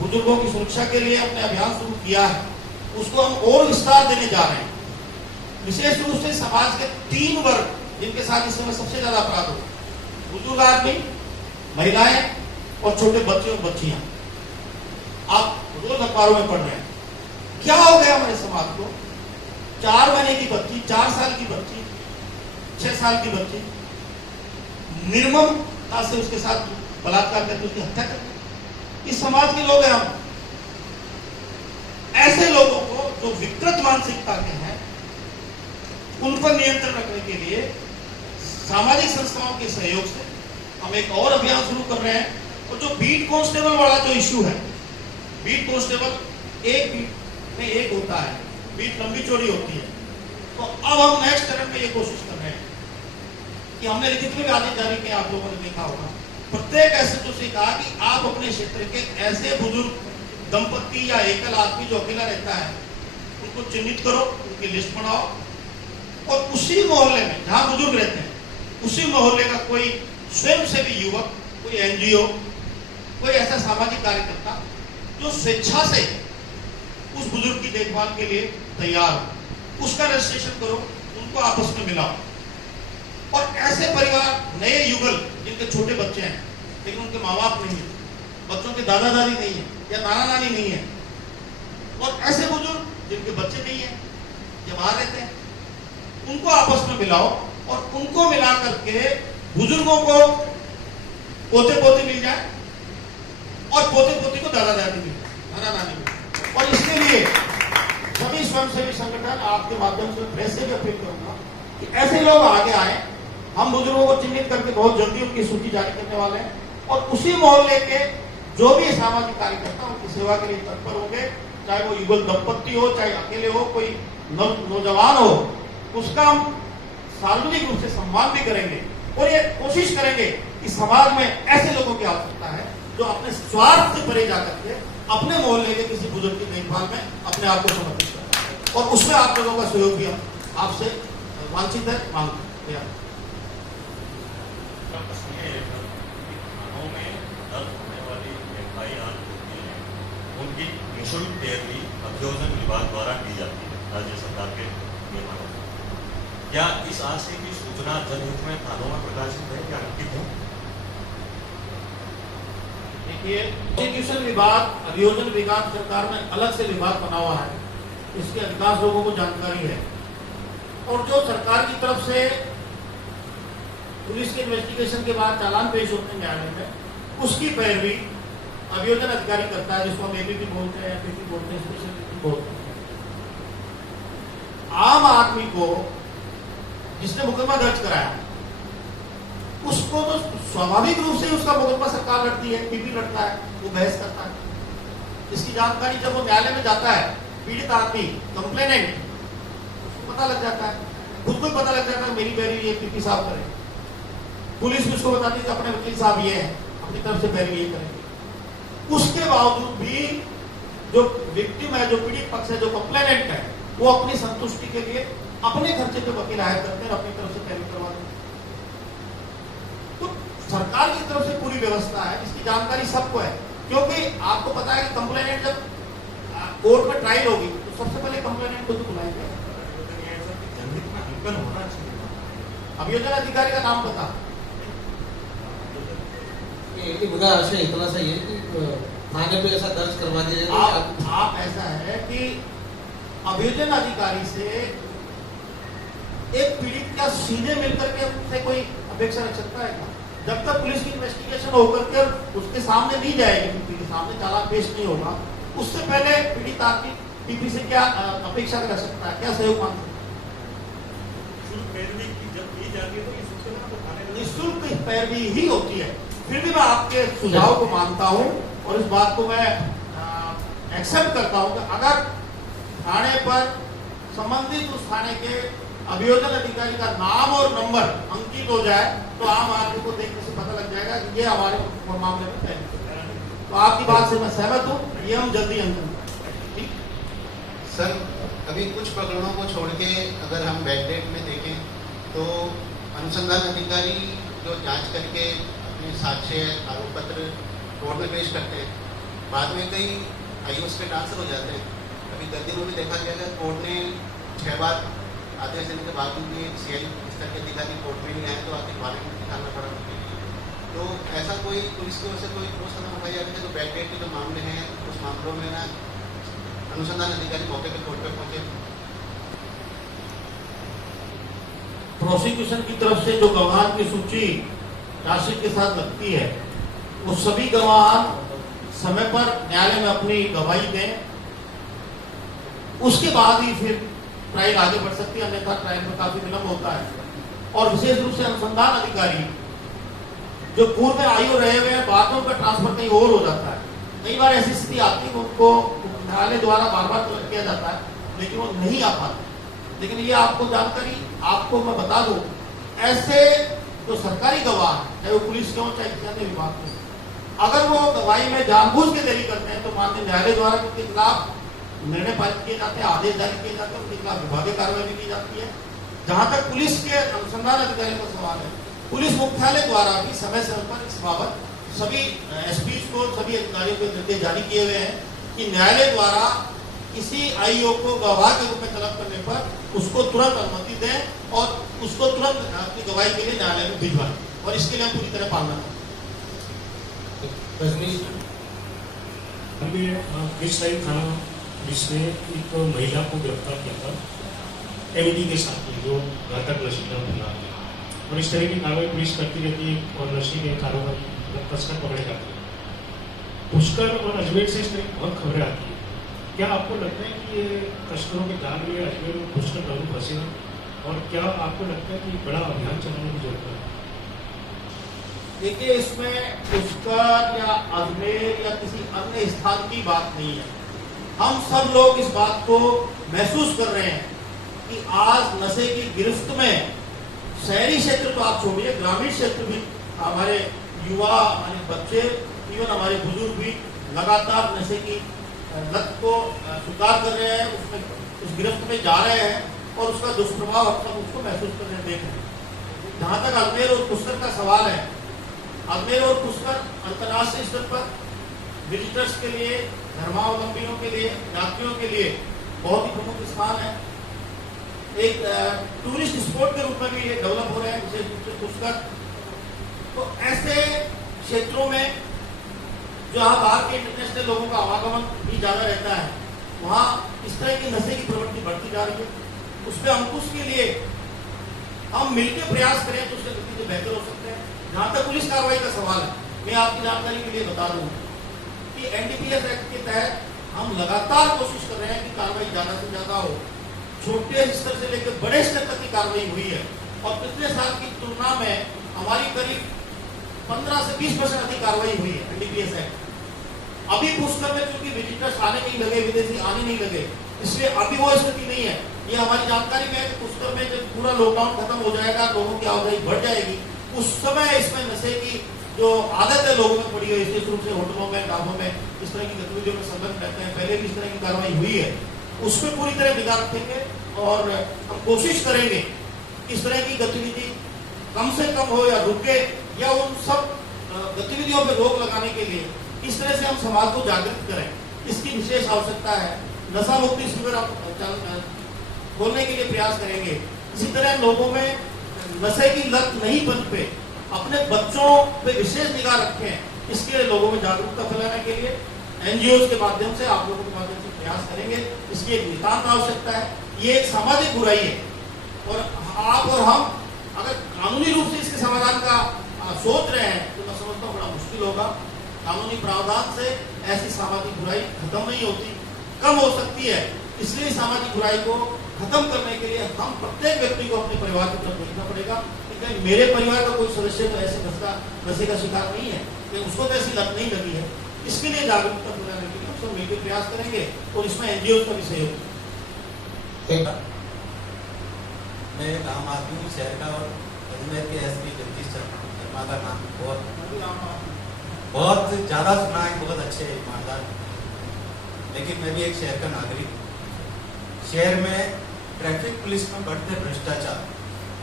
बुजुर्गों की सुरक्षा के लिए अपने अभियान शुरू किया है उसको हम और विस्तार देने जा रहे हैं। विशेष रूप से समाज के 3 वर्ग जिनके साथ इस समय सबसे ज्यादा अपराध हो, बुजुर्ग आदमी, महिलाएं और छोटे बच्चे और बच्चियां। आप रोज अखबारों में पढ़ रहे हैं, क्या हो गया हमारे समाज को? 4 महीने की बच्ची, 4 साल की बच्ची, 6 साल की बच्ची, निर्ममता से उसके साथ बलात्कार करके उसकी हत्या कर। इस समाज के लोग हैं हम। ऐसे लोगों को जो विकृत मानसिकता के हैं उन पर नियंत्रण रखने के लिए सामाजिक संस्थाओं के सहयोग से हम एक और अभियान शुरू कर रहे हैं। और जो बीट कांस्टेबल वाला जो इश्यू है, बीट कांस्टेबल एक बीट में एक होता है, बीट लंबी चौड़ी होती है। तो अब हम नेक्स्ट चरण में ये कोशिश कर रहे हैं कि हमने लिखित में भी आदेश जारी किया, आप लोगों ने देखा होगा, प्रत्येक एसएचओ से कहा कि आप अपने क्षेत्र के ऐसे बुजुर्ग दंपति या एकल आदमी जो अकेला रहता है उनको चिन्हित करो, उनकी लिस्ट बनाओ, और उसी मोहल्ले में जहां बुजुर्ग रहते हैं उसी मोहल्ले का कोई स्वयंसेवी युवक, कोई एनजीओ, कोई ऐसा सामाजिक कार्यकर्ता जो स्वेच्छा से उस बुजुर्ग की देखभाल के लिए तैयार हो, उसका रजिस्ट्रेशन करो, उनको आपस में मिलाओ। और ऐसे परिवार, नए युगल जिनके छोटे बच्चे हैं लेकिन उनके माँ बाप नहीं है, बच्चों के दादा दादी नहीं है या नाना नानी नहीं है, और ऐसे बुजुर्ग जिनके बच्चे नहीं है या बाहर रहते हैं, उनको आपस में मिलाओ और उनको मिला करके बुजुर्गों को पोते पोती मिल जाए और पोते पोती को दादा दादी मिल जाए, नाना नानी मिल जाए। और इसके लिए सभी स्वयंसेवी संगठन, आपके माध्यम से प्रेस से भी अपील करूंगा कि ऐसे लोग आगे आए। हम बुजुर्गों को चिन्हित करके बहुत जल्दी उनकी सूची जारी करने वाले हैं, और उसी मोहल्ले के जो भी सामाजिक कार्यकर्ता उनकी सेवा के लिए तत्पर होंगे, चाहे वो युगल दंपत्ति हो, चाहे अकेले हो, कोई नौजवान हो, उसका हम सार्वजनिक रूप से सम्मान भी करेंगे। और ये कोशिश करेंगे कि समाज में ऐसे लोगों की आवश्यकता है जो अपने स्वार्थ से परे जाकर के अपने मोहल्ले के किसी बुजुर्ग की देखभाल में अपने आप को समर्पित करें, और उसमें आप लोगों का सहयोग भी हम आपसे वांछित है, मांगते हैं। उनकी निःशुल्क पैरवी अभियोजन विभाग द्वारा की जाती है राज्य सरकार के नियमानुसार। क्या इस आशय की सूचना जनहित में थानों में प्रकाशित है या अंकित है? देखिए, प्रोसिक्यूशन विभाग, अभियोजन विभाग सरकार में अलग से विभाग बना हुआ है, इसके अधिकांश लोगों को जानकारी है। और जो सरकार की तरफ से पुलिस के इन्वेस्टिगेशन के बाद चालान पेश होते हैं न्यायालय में, उसकी पैरवी अभियोजन अधिकारी करता है, जिसको हम एबीपी बोलते हैं, एपीपी बोलते हैं, स्पेशल बोलते हैं। आम आदमी को जिसने मुकदमा दर्ज कराया उसको तो स्वाभाविक रूप से उसका मुकदमा सरकार लड़ती है, पीपी लड़ता है, वो बहस करता है। इसकी जानकारी जब वो न्यायालय में जाता है, पीड़ित आदमी कंप्लेनेंट, उसको पता लग जाता है, खुद को पता लग जाता है मेरी पैरवी ये पीपी साहब करें। पुलिस भी उसको बताती है कि अपने वकील साहब ये है, अपनी तरफ से पैरवी ये करेंगे। उसके बावजूद भी जो विक्टिम है, जो पीड़ित पक्ष है, जो कंप्लेनेंट है, वो अपनी संतुष्टि के लिए अपने खर्चे पे वकील हायर करते हैं और अपनी तरफ से पैरवी करवाते हैं। तो सरकार की तरफ से पूरी व्यवस्था है, इसकी जानकारी सबको है, क्योंकि आपको पता है कि कंप्लेनेंट जब कोर्ट में ट्रायल होगी तो सबसे पहले कंप्लेनेंट को तो बुलाएंगे। अभियोजन अधिकारी का नाम पता मुद्दा आशय इतना सा ये कि थाने पे ऐसा दर्ज करवा दिया आप ऐसा है कि अभियोजन अधिकारी से एक पीड़ित क्या सीधे मिलकर के उससे कोई अपेक्षा रख सकता है क्या? जब तक पुलिस की इन्वेस्टिगेशन होकर के उसके सामने नहीं जाएगी, पीपी के सामने चालान पेश नहीं होगा, उससे पहले पीड़ित आदमी पीपी से क्या अपेक्षा कर सकता है, क्या सहयोग मांग सकता है? निःशुल्क पैरवी ही होती है। फिर भी मैं आपके सुझाव को मानता हूं और इस बात को मैं एक्सेप्ट करता हूं कि अगर थाने पर संबंधित उस थाने के अभियोजन अधिकारी का नाम और नंबर अंकित हो जाए तो आम आदमी को देखने से पता लग जाएगा कि ये हमारे मामले में पैरवी। तो आपकी बात से मैं सहमत हूं, ये हम जल्दी अंतिम करें। सर, अभी कुछ प्रकरणों को छोड़ के अगर हम बैकडेट में देखें तो अनुसंधान अधिकारी जो जांच करके अपने साक्ष्य आरोप पत्र कोर्ट में पेश करते हैं, बाद में कई आईओएस के ट्रांसफर हो जाते हैं। अभी गलती में भी देखा गया कि कोर्ट ने 6 बार आदेश देने के बावजूद भी सीआई स्तर के अधिकारी कोर्ट में नहीं आए तो आखिर वारंट में दिखाना पड़ा। तो ऐसा कोई पुलिस की ओर से कोई ठोस कदम उठाया जाता है जो बैकडेट के जो मामले हैं उस मामलों में ना अनुसंधान अधिकारी मौके पर कोर्ट पर पहुंचे? प्रोसिक्यूशन की तरफ से जो गवाह की सूची राशि के साथ लगती है, वो सभी गवाह समय पर न्यायालय में अपनी गवाही दें, उसके बाद ही फिर ट्रायल आगे बढ़ सकती है, अन्यथा ट्रायल में काफी विलंब होता है। और विशेष रूप से अनुसंधान अधिकारी जो पूर्व में आयु रहे हुए हैं, बाद में उनका ट्रांसफर कहीं और हो जाता है। कई बार ऐसी स्थिति आती है उनको न्यायालय द्वारा बार बार तलब किया जाता है, लेकिन वो नहीं आ पाते। लेकिन ये आपको जानकारी आपको मैं बता दूं, ऐसे जो सरकारी गवाह चाहे वो पुलिस के हो चाहे किसी अन्य विभाग के, अगर वो गवाही में जानबूझ के देरी करते हैं तो माननीय न्यायालय द्वारा उनके खिलाफ निर्णय पारित किए जाते हैं, आदेश जारी किए जाते हैं, उनके खिलाफ विभागीय कार्रवाई भी की जाती है। जहां तक पुलिस के अनुसंधान अधिकारी का सवाल है, पुलिस मुख्यालय द्वारा भी समय समय पर इस बाबत सभी एसपी को, सभी अधिकारियों को निर्देश जारी किए हुए हैं कि न्यायालय द्वारा किसी आईओ को गवाह के रूप में तलब करने पर उसको तुरंत अनुमति दें और उसको तुरंत अपनी गवाही के लिए न्यायालय में भिजवाएं, और इसके लिए हम पूरी तरह पालना करें। थाना पुलिस ने एक महिला को गिरफ्तार किया था एमडी के साथ में, जो घातक नशीला बना है, और इस तरह की कार्रवाई पुलिस करती रहती है और नशे के कारोबारी तस्कर पकड़े जाते हैं। पुष्कर और अजमेर से इस तरह की बहुत खबरें आती है। क्या आपको लगता है कि ये तस्करों के जाल में अजमेर में पुष्कर लोग फंसे हैं, और क्या आपको लगता है कि बड़ा अभियान चलाने की जरूरत है? देखिए, इसमें पुष्कर या अजमेर या किसी अन्य स्थान की बात नहीं है। हम सब लोग इस बात को महसूस कर रहे हैं कि आज नशे की गिरफ्त में शहरी क्षेत्र तो आप छोड़िए, ग्रामीण क्षेत्र भी हमारे युवा, हमारे बच्चे, इवन हमारे बुजुर्ग भी लगातार नशे की लत को स्वीकार कर रहे हैं, उसमें उस गिरफ्त में जा रहे हैं और उसका दुष्प्रभाव हम सब उसको महसूस कर रहे हैं, देख रहे हैं। जहां तक अजमेर और पुष्कर का सवाल है, अजमेर और पुष्कर अंतर्राष्ट्रीय स्तर पर विजिटर्स के लिए, धर्मावलंबियों के लिए, यात्रियों के लिए बहुत ही प्रमुख स्थान है। एक टूरिस्ट स्पॉट के रूप में भी ये डेवलप हो रहे हैं, विशेष रूप से पुष्कर। तो ऐसे क्षेत्रों में जहाँ बाहर के इंटरनेशनल लोगों का आवागमन भी ज्यादा रहता है, वहाँ इस तरह की नशे की प्रवृत्ति बढ़ती जा रही है। उस पर अंकुश के लिए हम मिलकर प्रयास करें तो उसके नतीजे बेहतर हो सकते हैं। जहाँ तक पुलिस कार्रवाई का सवाल है, मैं आपकी जानकारी के लिए बता दूं कि एनडीपीएस एक्ट के तहत हम लगातार कोशिश कर रहे हैं कि कार्रवाई ज्यादा से ज्यादा हो। छोटे स्तर से लेकर बड़े स्तर तक की कार्रवाई हुई है, और पिछले साल की तुलना में हमारी करीब 15 से 20% अधिक कार्रवाई हुई है एनडीपीएस एक्ट। अभी पुष्कर में चूंकि विजिटर्स आने नहीं लगे, विदेशी आने नहीं लगे, इसलिए अभी वो स्थिति नहीं है। ये हमारी जानकारी में है कि पुष्कर में जब पूरा लॉकडाउन खत्म हो जाएगा, लोगों की आवाजाही बढ़ जाएगी, उस समय इसमें नशे की जो आदत है लोगों में पड़ी है, विशेष रूप से होटलों में, ढाबों में इस तरह की गतिविधियों में संलग्न रहते हैं, पहले भी इस तरह की कार्रवाई हुई है, उसमें पूरी तरह निगाह रखेंगे और हम कोशिश करेंगे इस तरह की गतिविधि कम से कम हो या रुके, या उन सब गतिविधियों पर रोक लगाने के लिए इस तरह से हम समाज को जागृत करें, इसकी विशेष आवश्यकता है। नशा मुक्ति शिविर आप खोलने के लिए प्रयास करेंगे। इसी तरह लोगों में नशे की लत नहीं बन पे, अपने बच्चों पे विशेष निगाह रखें, इसके लिए लोगों में जागरूकता फैलाने के लिए एनजीओ के माध्यम से, आप लोगों के माध्यम से प्रयास करेंगे। इसकी एक नितांत आवश्यकता है। ये एक सामाजिक बुराई है और आप और हम अगर कानूनी रूप से इसके समाधान का सोच रहे हैं तो मैं समझता हूँ बड़ा मुश्किल होगा। कानूनी प्रावधान से ऐसी सामाजिक बुराई खत्म नहीं होती, कम हो सकती है। इसलिए सामाजिक बुराई को खत्म करने के लिए हम प्रत्येक व्यक्ति को अपने परिवार की तरफ देखना पड़ेगा कि कहीं मेरे परिवार का कोई सदस्य तो ऐसे नशे का शिकार नहीं है, कि उसको तो ऐसी लत नहीं लगी है। इसके लिए जागरूकता फैलाने के लिए हम सब मिलकर प्रयास करेंगे और इसमें एनजीओ का भी सहयोग। मैं एक आम आदमी हूँ शहर का, और अजमेर के एसपी जगदीश शर्मा का नाम बहुत ज़्यादा सुना है, बहुत अच्छे ईमानदार, लेकिन मैं भी एक शहर का नागरिक हूँ। शहर में ट्रैफिक पुलिस में बढ़ते भ्रष्टाचार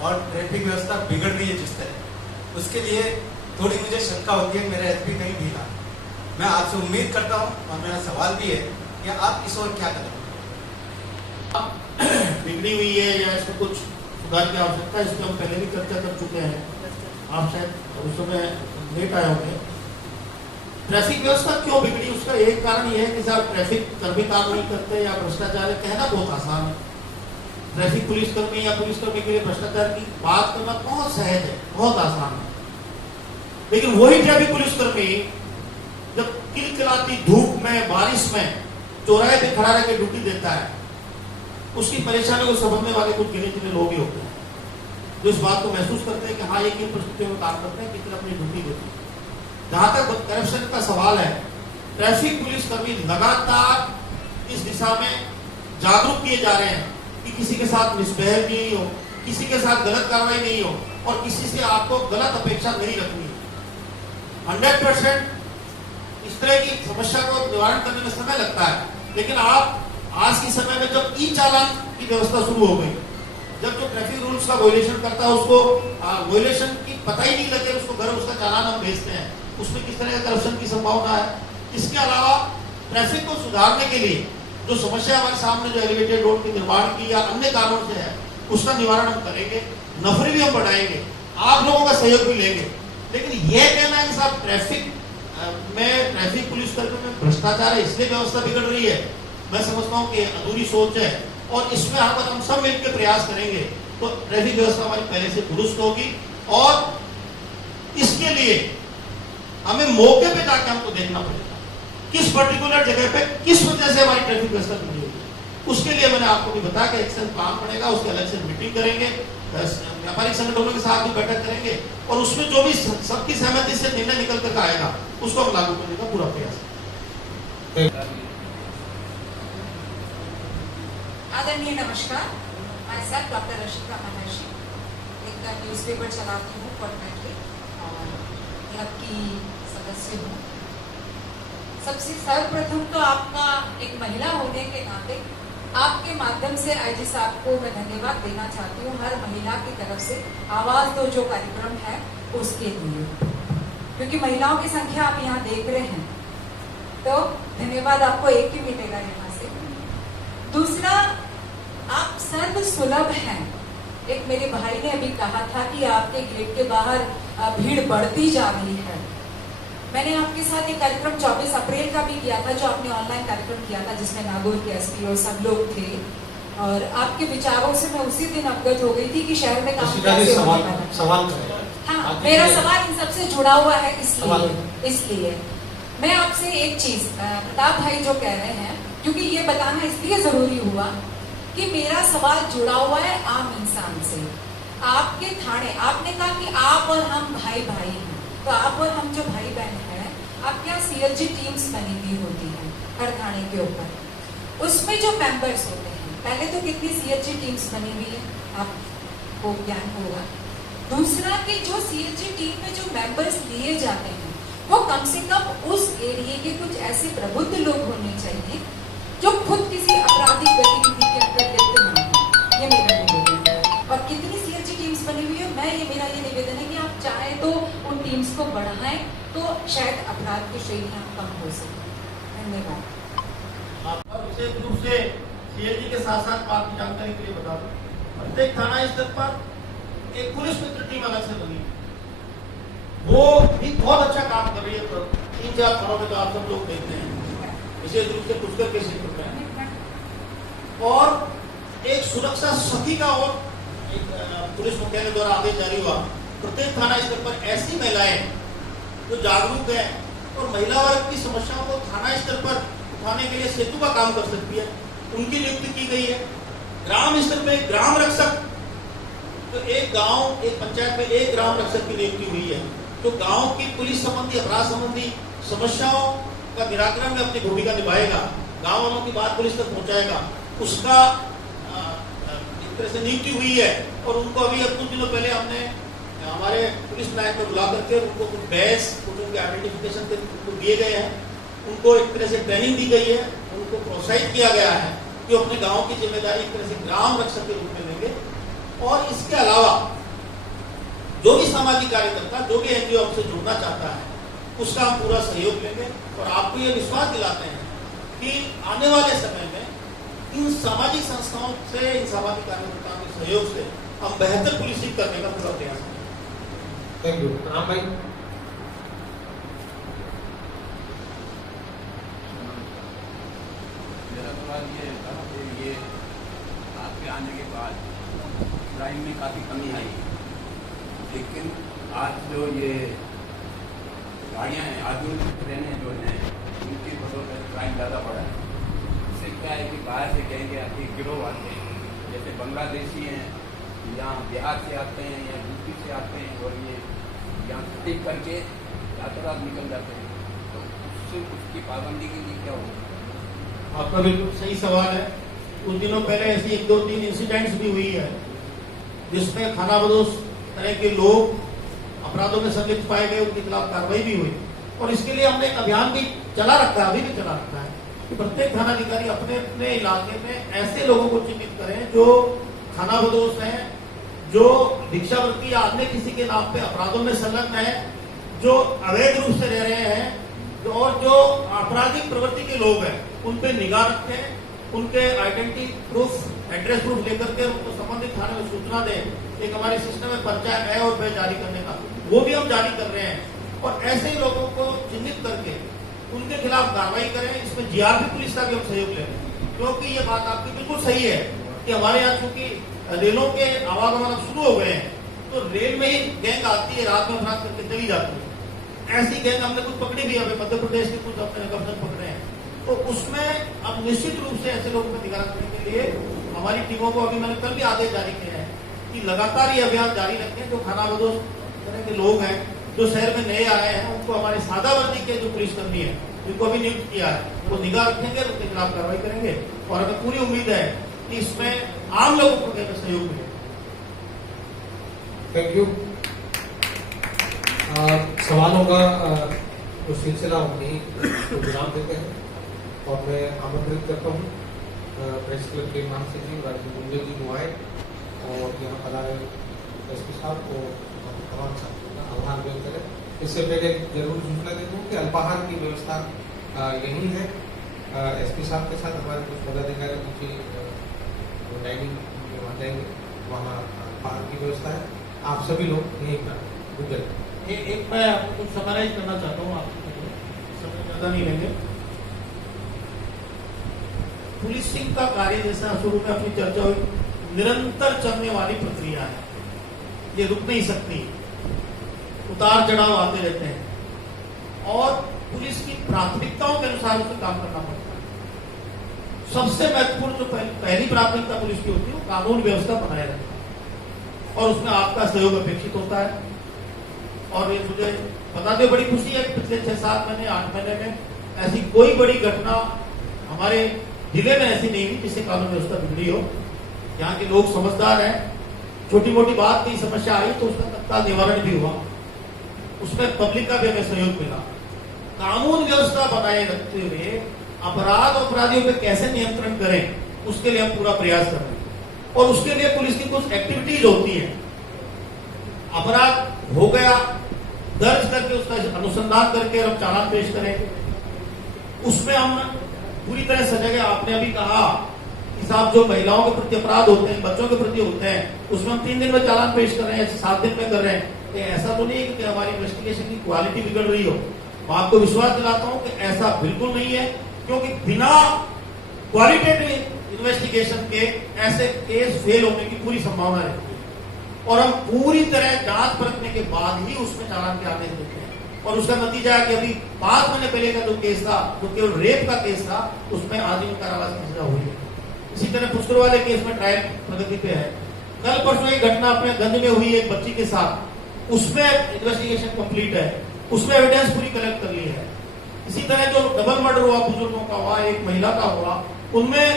और ट्रैफिक व्यवस्था बिगड़ रही है जिस तरह, उसके लिए थोड़ी मुझे शंका होती है मेरा एसपी कहीं ढीला। मैं आपसे उम्मीद करता हूँ और मेरा सवाल भी है कि आप इस ओर क्या करें। बिगड़ी हुई है या इसमें कुछ सुधार की आवश्यकता है, इस पर हम पहले भी चर्चा कर चुके हैं। आप शायद उस समय लेट आए होंगे। ट्रैफिक व्यवस्था क्यों बिगड़ी, उसका एक कारण यह है कि साहब ट्रैफिक कर्मी काम नहीं करते या भ्रष्टाचार है। कहना बहुत आसान है, ट्रैफिक पुलिसकर्मी या पुलिसकर्मी के लिए भ्रष्टाचार की बात करना बहुत सहज है, बहुत आसान है। लेकिन वही ट्रैफिक पुलिसकर्मी जब किलकिलाती धूप में, बारिश में चौराहे पे खड़ा रह के ड्यूटी देता है, उसकी परेशानी को समझने वाले कुछ गिने चुने लोग ही होते हैं जो इस बात को महसूस करते हैं कि हाँ, ये किन परिस्थितियों में काम करते हैं, कितने अपनी ड्यूटी देते हैं। जहां तक करप्शन का सवाल है, ट्रैफिक पुलिसकर्मी लगातार इस दिशा में जागरूक किए जा रहे हैं कि किसी के साथ मिसबिहेव नहीं हो, किसी के साथ गलत कार्रवाई नहीं हो और किसी से आपको गलत अपेक्षा नहीं रखनी है। 100% इस तरह की समस्या को निवारण करने में समय लगता है, लेकिन आप आज के समय में जब ई चालान की व्यवस्था शुरू हो गई, जब जो ट्रैफिक रूल्स का वायलेशन करता है उसको वायलेशन की पता ही नहीं लगे, उसको घर उसका चालान हम भेजते हैं, उसमें किस तरह का करप्शन की संभावना है। इसके अलावा ट्रैफिक को सुधारने के लिए जो समस्या हमारे सामने जो एलिवेटेड रोड के निर्माण की या अन्य कारणों से है, उसका निवारण हम करेंगे, नफरी भी हम बढ़ाएंगे, आप लोगों का सहयोग भी लेंगे। लेकिन यह कहना है कि साहब ट्रैफिक में, ट्रैफक पुलिसकर्मी में भ्रष्टाचार है इसलिए व्यवस्था बिगड़ रही है, मैं समझता हूँ कि अधूरी सोच है। और इसमें अगर हम सब मिलकर प्रयास करेंगे तो ट्रैफिक व्यवस्था हमारी पहले से दुरुस्त होगी। और इसके लिए हमें मौके पे जाकर हमको देखना पड़ेगा किस पर्टिकुलर जगह पे किस वजह से हमारी ट्रैफिक व्यवस्था बिगड़ी होगी। उसके लिए मैंने आपको भी बताया कि एक्शन प्लान बनेगा, उसके अलग से मीटिंग करेंगे, व्यापारिक संगठनों के साथ भी बैठक करेंगे और उसमें जो भी सबकी सहमति से निर्णय निकल कर आएगा उसको हम लागू करने का पूरा प्रयास। आदरणीय नमस्कार, मैं सर डॉक्टर रशिका महर्षि, एक न्यूज़पेपर चलाती हूँ फॉर्टनैटली और क्लब की सदस्य हूँ। सबसे सर्वप्रथम तो आपका एक महिला होने के नाते आपके माध्यम से आईजी साहब को मैं धन्यवाद देना चाहती हूँ, हर महिला की तरफ से आवाज दो जो कार्यक्रम है उसके लिए, क्योंकि महिलाओं की संख्या आप यहाँ देख रहे हैं, तो धन्यवाद आपको एक ही मिलेगा यहाँ से। दूसरा, आप सर्व सुलभ हैं। एक मेरे भाई ने अभी कहा था कि आपके गेट के बाहर भीड़ बढ़ती जा रही है। मैंने आपके साथ एक कार्यक्रम 24 अप्रैल का भी किया था, जो आपने ऑनलाइन कार्यक्रम किया था, जिसमें नागौर के एसपी और सब लोग थे, और आपके विचारों से मैं उसी दिन अवगत हो गई थी कि शहर में काम कैसे होगा। हाँ, मेरा सवाल इन सबसे जुड़ा हुआ है, इसलिए मैं आपसे एक चीज, प्रताप भाई जो कह रहे हैं, क्योंकि ये बताना इसलिए जरूरी हुआ कि मेरा सवाल जुड़ा हुआ है आम इंसान से। आपके थाने, आपने कहा कि आप और हम भाई भाई हैं, तो आप और हम जो भाई बहन हैं, आपके यहाँ CLG टीम्स बनी हुई होती हैं हर थाने के ऊपर, उसमें जो मेंबर्स होते हैं, पहले तो कितनी CLG टीम्स बनी हुई है आपको ज्ञान होगा। दूसरा कि जो CLG टीम में जो मेंबर्स लिए जाते हैं वो कम से कम उस एरिया के कुछ ऐसे प्रबुद्ध लोग होने चाहिए जो खुद किसी आपराधिक गतिविधि के अंदर लिप्त न हो। ये मेरा निवेदन है। और कितनी CLG टीम्स बनी हुई है, मेरा ये निवेदन है कि आप चाहें तो उन टीम्स को बढ़ाएं तो शायद अपराध की श्रेणियां कम हो सके। धन्यवाद। और विशेष रूप से CLG के साथ साथ आपकी जानकारी के लिए बता दूं, प्रत्येक थाना स्तर पर एक पुलिस मित्र टीम अलग से बनी है, वो भी बहुत अच्छा काम कर रही है। 3-4 थानों में तो आप सब लोग देखते हैं, विशेष रूप से पुष्कर के क्षेत्र में। और एक सुरक्षा सखी का और एक पुलिस मुख्यालय द्वारा आदेश जारी हुआ, प्रत्येक थाना स्तर पर ऐसी महिलाएं जो जागरूक है और महिला वर्ग की समस्याओं को थाना स्तर पर उठाने के लिए सेतु का काम कर सकती है, उनकी नियुक्ति की गई है। ग्राम स्तर में ग्राम रक्षक, तो एक गांव एक पंचायत में एक ग्राम रक्षक की नियुक्ति हुई है, जो गांव की पुलिस संबंधी अपराध संबंधी समस्याओं का निराकरण में अपनी भूमिका निभाएगा, गांव वालों की बात पुलिस तक पहुंचाएगा, उसका एक तरह से नियुक्ति हुई है। और उनको अभी कुछ दिनों पहले हमने हमारे पुलिस नायक को बुला करके उनको कुछ बैच, कुछ उनके आइडेंटिफिकेशन के उनको दिए गए हैं, उनको एक तरह से ट्रेनिंग दी गई है, उनको प्रोत्साहित किया गया है कि अपने गांव की जिम्मेदारी एक तरह से ग्राम रक्षक के रूप में लेंगे। और इसके अलावा जो भी सामाजिक कार्यकर्ता, जो भी NGO हमसे जुड़ना चाहता है, उसका हम पूरा सहयोग लेंगे। और आपको ये विश्वास दिलाते हैं कि आने वाले समय में इन सामाजिक संस्थाओं से, इन सामाजिक कार्यकर्ताओं के सहयोग से हम बेहतर पुलिसिंग करने का पूरा प्रयास करेंगे। Thank you. राम भाई। मेरा सवाल ये था कि ये आपके आने के बाद क्राइम में काफ़ी कमी आई, लेकिन आज जो ये गाड़ियाँ हैं, आधुनिक ट्रेनें जो हैं, उनकी वजह से क्राइम ज़्यादा बढ़ा है। इससे क्या है कि बाहर से कहेंगे आपके गिरोह आते हैं, जैसे बांग्लादेशी हैं, यहाँ बिहार से आते हैं या यूपी से आते हैं, और ये यहाँ टिक करके रातों रात निकल जाते हैं, तो उससे उसकी पाबंदी के लिए क्या होगा? आपका बिल्कुल सही सवाल है। कुछ दिनों पहले ऐसी 1-2-3 इंसिडेंट्स भी हुई है जिसमें खानाबदोश तरह के लोग अपराधों में संलिप्त पाए गए, उनके खिलाफ कार्रवाई भी हुई। और इसके लिए हमने एक अभियान भी चला रखा है, अभी भी चला रखा है, कि प्रत्येक थानाधिकारी अपने अपने इलाके में ऐसे लोगों को चिन्हित करें जो खानाबदोश हैं, जो भिक्षावृत्ति या अन्य किसी के नाम पे अपराधों में संलग्न है, जो अवैध रूप से रह रहे हैं, और जो आपराधिक प्रवृत्ति के लोग हैं, उन पे निगाह रखें, उनके आइडेंटिटी प्रूफ, एड्रेस प्रूफ लेकर के उनको संबंधित थाने में सूचना दें। एक हमारे सिस्टम में पर्चा है और वे जारी करने का, वो भी हम जारी कर रहे हैं। और ऐसे ही लोगों को चिन्हित करके उनके खिलाफ कार्रवाई करें। इसमें GRP पुलिस का भी हम सहयोग ले रहे हैं, क्योंकि ये बात आपकी बिल्कुल सही है कि हमारे यहाँ चूंकि रेलों के आवागमन शुरू हो गए हैं, तो रेल में ही गैंग आती है, रात में अपराध करके चली जाती है। ऐसी गैंग हमने कुछ पकड़ी भी है, मध्य प्रदेश के कुछ अपने गवर्नर पकड़े हैं। तो उसमें अब निश्चित रूप से ऐसे लोगों पर निगरानी रखने के लिए हमारी टीमों को, अभी मैंने कल भी आदेश जारी किए हैं कि लगातार ये अभियान जारी रखें। जो खानाबदोश तरह के लोग हैं, जो शहर में नए आए हैं, उनको हमारे सादा वर्दी के जो पुलिसकर्मी है, जिनको अभी नियुक्त किया है, वो निगाह रखेंगे, उनके खिलाफ कार्रवाई करेंगे। और हमें पूरी उम्मीद है कि इसमें आम लोगों को सहयोग मिलेगा। Thank you. सवालों का जो सिलसिला वहीं विराम देते हैं और मैं आमंत्रित करता हूँ प्रेस क्लब के महासचिव राजीव गुंजल जी को आए और यहाँ पधारे SP साहब को तमाम साथियों का आभार व्यक्त करें। इससे पहले जरूर सूचना दे दूँ कि अल्पाहार की व्यवस्था यही है। SP साहब के साथ हमारे कुछ पदाधिकारी नीचे डाइनिंग में वहाँ जाएंगे, वहाँ अल्पाहार की व्यवस्था है। आप सभी लोग यहीं पर गुजर। एक मैं आपको कुछ समराइज करना चाहता हूँ, आपके समय ज्यादा नहीं लेंगे। पुलिसिंग का कार्य जैसा शुरू में अपनी चर्चा हुई, निरंतर चलने वाली प्रक्रिया है, ये रुक नहीं सकती, उतार चढ़ाव आते रहते हैं और पुलिस की प्राथमिकताओं के अनुसार उसे काम करना पड़ता है। सबसे महत्वपूर्ण जो पहली प्राथमिकता पुलिस की होती है वो कानून व्यवस्था बनाए रखना और उसमें आपका सहयोग अपेक्षित होता है। और ये मुझे बताते बड़ी खुशी है कि पिछले 6-7 महीने 8 महीने में ऐसी कोई बड़ी घटना हमारे जिले में ऐसी नहीं हुई जिससे कानून व्यवस्था बिगड़ी हो। यहाँ के लोग समझदार हैं, छोटी मोटी बात की समस्या आई तो उसका तत्काल निवारण भी हुआ, उसमें पब्लिक का भी हमें सहयोग मिला। कानून व्यवस्था बनाए रखते हुए अपराध और अपराधियों पे कैसे नियंत्रण करें उसके लिए हम पूरा प्रयास कर रहे हैं। और उसके लिए पुलिस की कुछ एक्टिविटीज होती है। अपराध हो गया, दर्ज करके उसका अनुसंधान करके हम चालान पेश करेंगे, उसमें हम पूरी तरह सजेंगे। आपने अभी कहा कि साहब जो महिलाओं के प्रति अपराध होते हैं, बच्चों के प्रति होते हैं, उसमें हम 3 दिन में चालान पेश कर रहे हैं, 7 दिन में कर रहे हैं। तो ऐसा तो नहीं है कि हमारी इन्वेस्टिगेशन की क्वालिटी बिगड़ रही हो। मैं आपको विश्वास दिलाता हूं कि ऐसा बिल्कुल नहीं है, क्योंकि बिना क्वालिटेटिव इन्वेस्टिगेशन के ऐसे केस फेल होने की पूरी संभावना रहती है। और हम पूरी तरह जांच परखने के बाद ही उसमें चालान के आदेश देते हैं। और उसका नतीजा है कि अभी 5 महीने पहले का जो केस था, जो केवल रेप का केस था, उसमें आजीवन कारावास की सजा हुई है। इसी तरह पुष्कर वाले केस में ट्रायल प्रगति पे है। कल परसों एक घटना अपने गंज में हुई एक बच्ची के साथ, उसमें इन्वेस्टिगेशन कंप्लीट है, उसमें एविडेंस पूरी कलेक्ट कर ली है। इसी तरह जो डबल मर्डर हुआ, बुजुर्गों का हुआ, एक महिला का हुआ, उनमें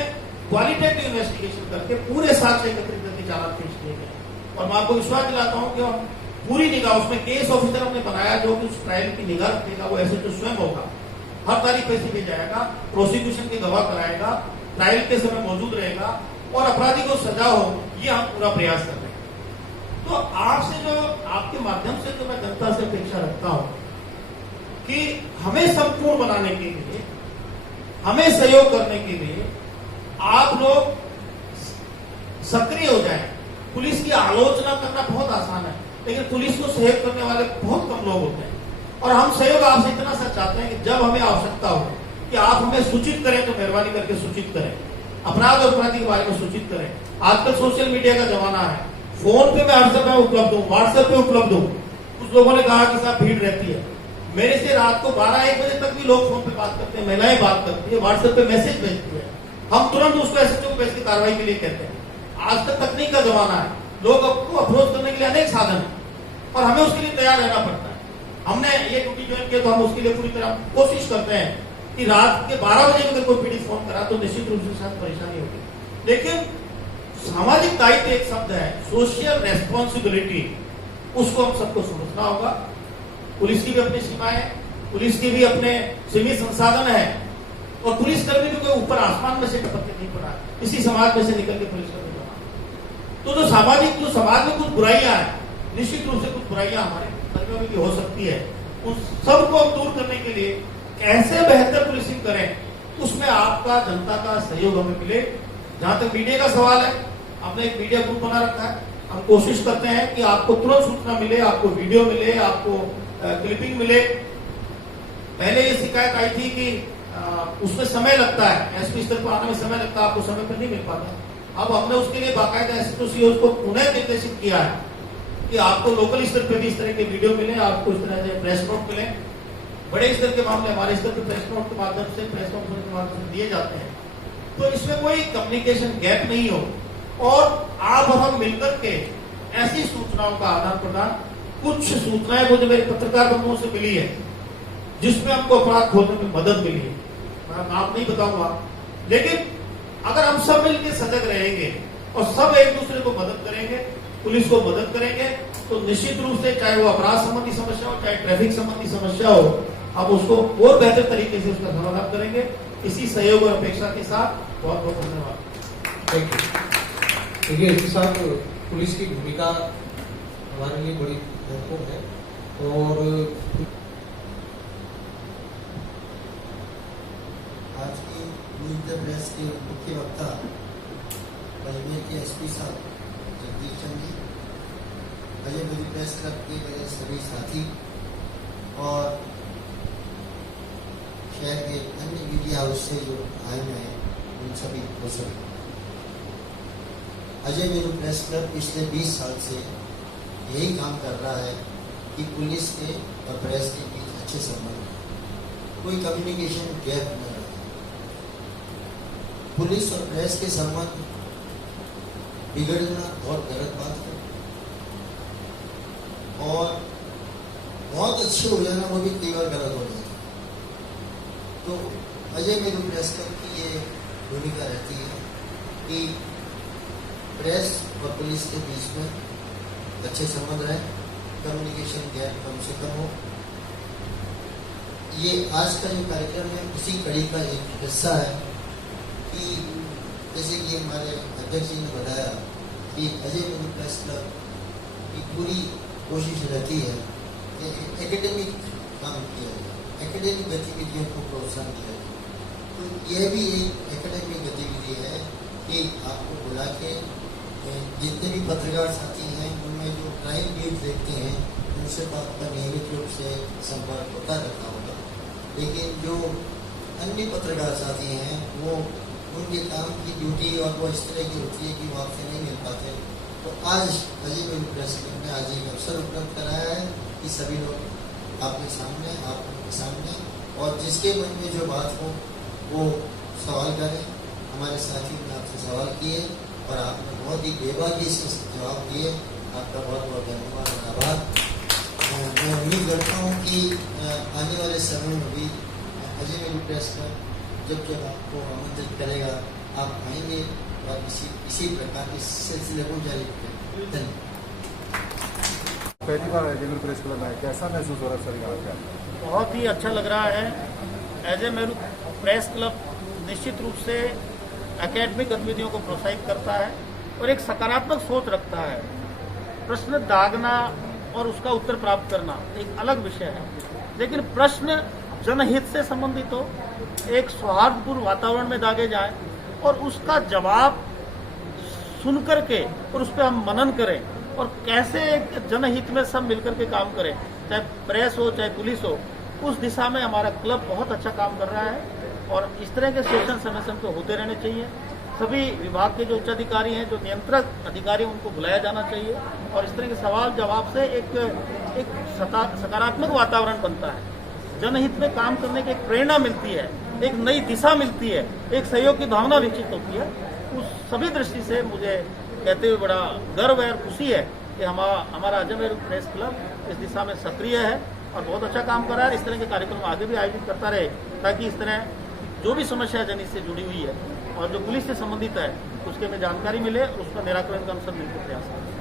क्वालिटेटिव इन्वेस्टिगेशन करके पूरे साक्ष्य एकत्रित करके चालान पेश किए गए। और मैं आपको विश्वास दिलाता हूं कि हम पूरी निगाह, उसमें केस ऑफिसर हमने बनाया जो कि उस ट्रायल की निगाह रखेगा, वो ऐसे तो स्वयं होगा, हर तारीख पैसे ले जाएगा, प्रोसिक्यूशन की गवाह कराएगा, ट्रायल के समय मौजूद रहेगा और अपराधी को सजा हो, ये हम पूरा प्रयास कर रहे हैं। तो आपसे जो, आपके माध्यम से जो मैं जनता से अपेक्षा रखता हूं कि हमें संपूर्ण बनाने के लिए, हमें सहयोग करने के लिए आप लोग सक्रिय हो जाएं। पुलिस की आलोचना करना बहुत आसान है, लेकिन पुलिस को सहयोग करने वाले बहुत कम लोग होते हैं। और हम सहयोग आपसे इतना सा चाहते हैं कि जब हमें आवश्यकता हो कि आप हमें सूचित करें, तो मेहरबानी करके सूचित करें, अपराध और अपराधी के बारे में सूचित करें। आजकल सोशल मीडिया का जमाना है, फोन पे मैं हर समय उपलब्ध हूँ, व्हाट्सएप पे उपलब्ध हूँ। कुछ लोगों ने कहा कि साहब भीड़ रहती है, मेरे से रात को 12-1 बजे तक भी लोग फोन पे बात करते हैं, महिलाएं बात करती है, व्हाट्सएप पे मैसेज भेजती है, हम तुरंत उसको एसएचओ को भेज के कार्रवाई के लिए कहते हैं। आज तक तकनीक का जमाना है, लोग आपको अप्रोच करने के लिए अनेक साधन है और हमें उसके लिए तैयार रहना पड़ता है। हमने ये ड्यूटी ज्वाइन किया तो हम उसके लिए पूरी तरह कोशिश करते हैं कि रात के 12 बजे अगर कोई पीड़ित फोन करा तो निश्चित रूप से शायद परेशानी होगी। लेकिन सामाजिक दायित्व एक शब्द है, सोशल रेस्पॉन्सिबिलिटी, उसको हम सबको समझना होगा। पुलिस की भी अपनी सीमाएं हैं, पुलिस की भी अपने सीमित संसाधन है, और पुलिसकर्मी भी कोई ऊपर आसमान में से टपक के नहीं पड़ा, इसी समाज में से निकल के पुलिसकर्मी बना। तो जो सामाजिक, जो समाज में कुछ बुराइयां हैं, निश्चित रूप से कुछ बुराइयां हमारे कर्मियों में भी हो सकती है, उन सबको हम दूर करने के लिए कैसे बेहतर पुलिसिंग करें, उसमें आपका, जनता का सहयोग हमें मिले। जहां तक मीडिया का सवाल है, हमने एक मीडिया ग्रुप बना रखा है, हम कोशिश करते हैं कि आपको तुरंत सूचना मिले, आपको वीडियो मिले, आपको क्लिपिंग मिले। पहले ये शिकायत आई थी कि उसमें समय लगता है, एसपी स्तर पर आने में समय लगता है, आपको समय पर नहीं मिल पाता। अब हमने उसके लिए बाकायदा एसपी सीओ को पुनः निर्देशित किया है कि आपको लोकल स्तर पर भी इस तरह के वीडियो मिले, आपको इस तरह से प्रेस नोट मिले। बड़े स्तर के मामले हमारे स्तर पर प्रेस नोट के माध्यम से, प्रेस कॉन्फ्रेंस के माध्यम से दिए जाते हैं, तो इसमें कोई कम्युनिकेशन गैप नहीं हो और आप और हम मिलकर के ऐसी सूचनाओं का आदान प्रदान। कुछ सूचनाएं मुझे मेरे पत्रकार बंधुओं से मिली है जिसमें हमको अपराध खोलने में मदद मिली है, मैं नाम नहीं बताऊंगा, लेकिन अगर हम सब मिलकर सजग रहेंगे और सब एक दूसरे को मदद करेंगे, पुलिस को मदद करेंगे, तो निश्चित रूप से चाहे वो अपराध संबंधी समस्या हो, चाहे ट्रैफिक संबंधी समस्या हो, हम उसको और बेहतर तरीके से उसका समाधान करेंगे। इसी सहयोग और अपेक्षा के साथ बहुत बहुत धन्यवाद। Thank you. देखिए एसपी साहब, पुलिस की भूमिका हमारे लिए बड़ी महत्वपूर्ण है और आज की न्यूज प्रेस के मुख्य वक्ता अजमेर के एसपी साहब जगदीश चंद जी, अजमेर प्रेस क्लब के मेरे सभी साथी और शहर के अन्य मीडिया हाउस से जो आए हुए हैं उन सभी को सभी। अजय मेरू प्रेस क्लब पिछले 20 साल से यही काम कर रहा है कि पुलिस के और प्रेस के बीच अच्छे संबंध, कोई कम्युनिकेशन गैप न रहे। पुलिस और प्रेस के संबंध बिगड़ना बहुत गलत बात है और बहुत अच्छी हो जाना वो भी कई बार गलत हो जाता है। तो अजय मेरू प्रेस क्लब की ये भूमिका रहती है कि प्रेस और पुलिस के बीच में अच्छे संबंध रहे, कम्युनिकेशन गैप कम से कम हो। ये आज का जो कार्यक्रम है उसी कड़ी का एक हिस्सा है कि जैसे कि हमारे अध्यक्ष जी ने बताया कि अजय मेरू प्रेस क्लब की पूरी कोशिश रहती है कि एकेडमिक काम किया जाए, एकेडमिक गतिविधियों को प्रोत्साहन दिया जाए। तो यह भी एक एकेडमिक गतिविधि है कि आपको बुला के जितने भी पत्रकार साथी हैं उनमें जो क्राइम न्यूज देखते हैं उनसे तो आपका नियमित रूप से संपर्क होता रहता होगा, लेकिन जो अन्य पत्रकार साथी हैं वो उनके काम की ड्यूटी और वो इस तरह की होती है कि वो आपसे नहीं मिल पाते। तो आज अजय मेरू प्रेस क्लब ने आज एक अवसर उपलब्ध कराया है कि सभी लोग आपके सामने, आप उनके सामने, और जिसके मन में जो बात हो वो सवाल करें। हमारे साथी ने आपसे सवाल किए और आपने बहुत ही बेबाकी से जवाब दिए। आपका बहुत बहुत धन्यवाद और आभार। मैं उम्मीद करता हूँ कि आने वाले समय में भी अजय मेरू प्रेस क्लब जब जब आपको आमंत्रित करेगा आप आएंगे और इसी प्रकार के सिलसिले को जारी रखेंगे। धन्यवाद। पहली बार अजय मेरू प्रेस क्लब आए, कैसा महसूस हो रहा है सर यहाँ पे? बहुत ही अच्छा लग रहा है। अजय मेरू प्रेस क्लब निश्चित रूप से एकेडमिक गतिविधियों को प्रोत्साहित करता है और एक सकारात्मक सोच रखता है। प्रश्न दागना और उसका उत्तर प्राप्त करना एक अलग विषय है, लेकिन प्रश्न जनहित से संबंधित हो, एक सौहार्दपूर्ण वातावरण में दागे जाए और उसका जवाब सुनकर के और उस पर हम मनन करें और कैसे जनहित में सब मिलकर के काम करें, चाहे प्रेस हो चाहे पुलिस हो, उस दिशा में हमारा क्लब बहुत अच्छा काम कर रहा है। और इस तरह के सेशन समय समय पर होते रहने चाहिए। सभी विभाग के जो उच्च अधिकारी हैं, जो नियंत्रक अधिकारी, उनको बुलाया जाना चाहिए और इस तरह के सवाल जवाब से एक सकारात्मक वातावरण बनता है, जनहित में काम करने की एक प्रेरणा मिलती है, एक नई दिशा मिलती है, एक सहयोग की भावना विकसित होती है। उस सभी दृष्टि से मुझे कहते हुए बड़ा गर्व है और खुशी है कि हमारा अजय मेरू प्रेस क्लब इस दिशा में सक्रिय है और बहुत अच्छा काम कर रहा है। इस तरह के कार्यक्रम आगे भी आयोजित करता रहे ताकि इस तरह जो भी समस्या जनहित से जुड़ी हुई है और जो पुलिस से संबंधित है उसके में जानकारी मिले और उसका निराकरण का हम सब मिलकर प्रयास करें।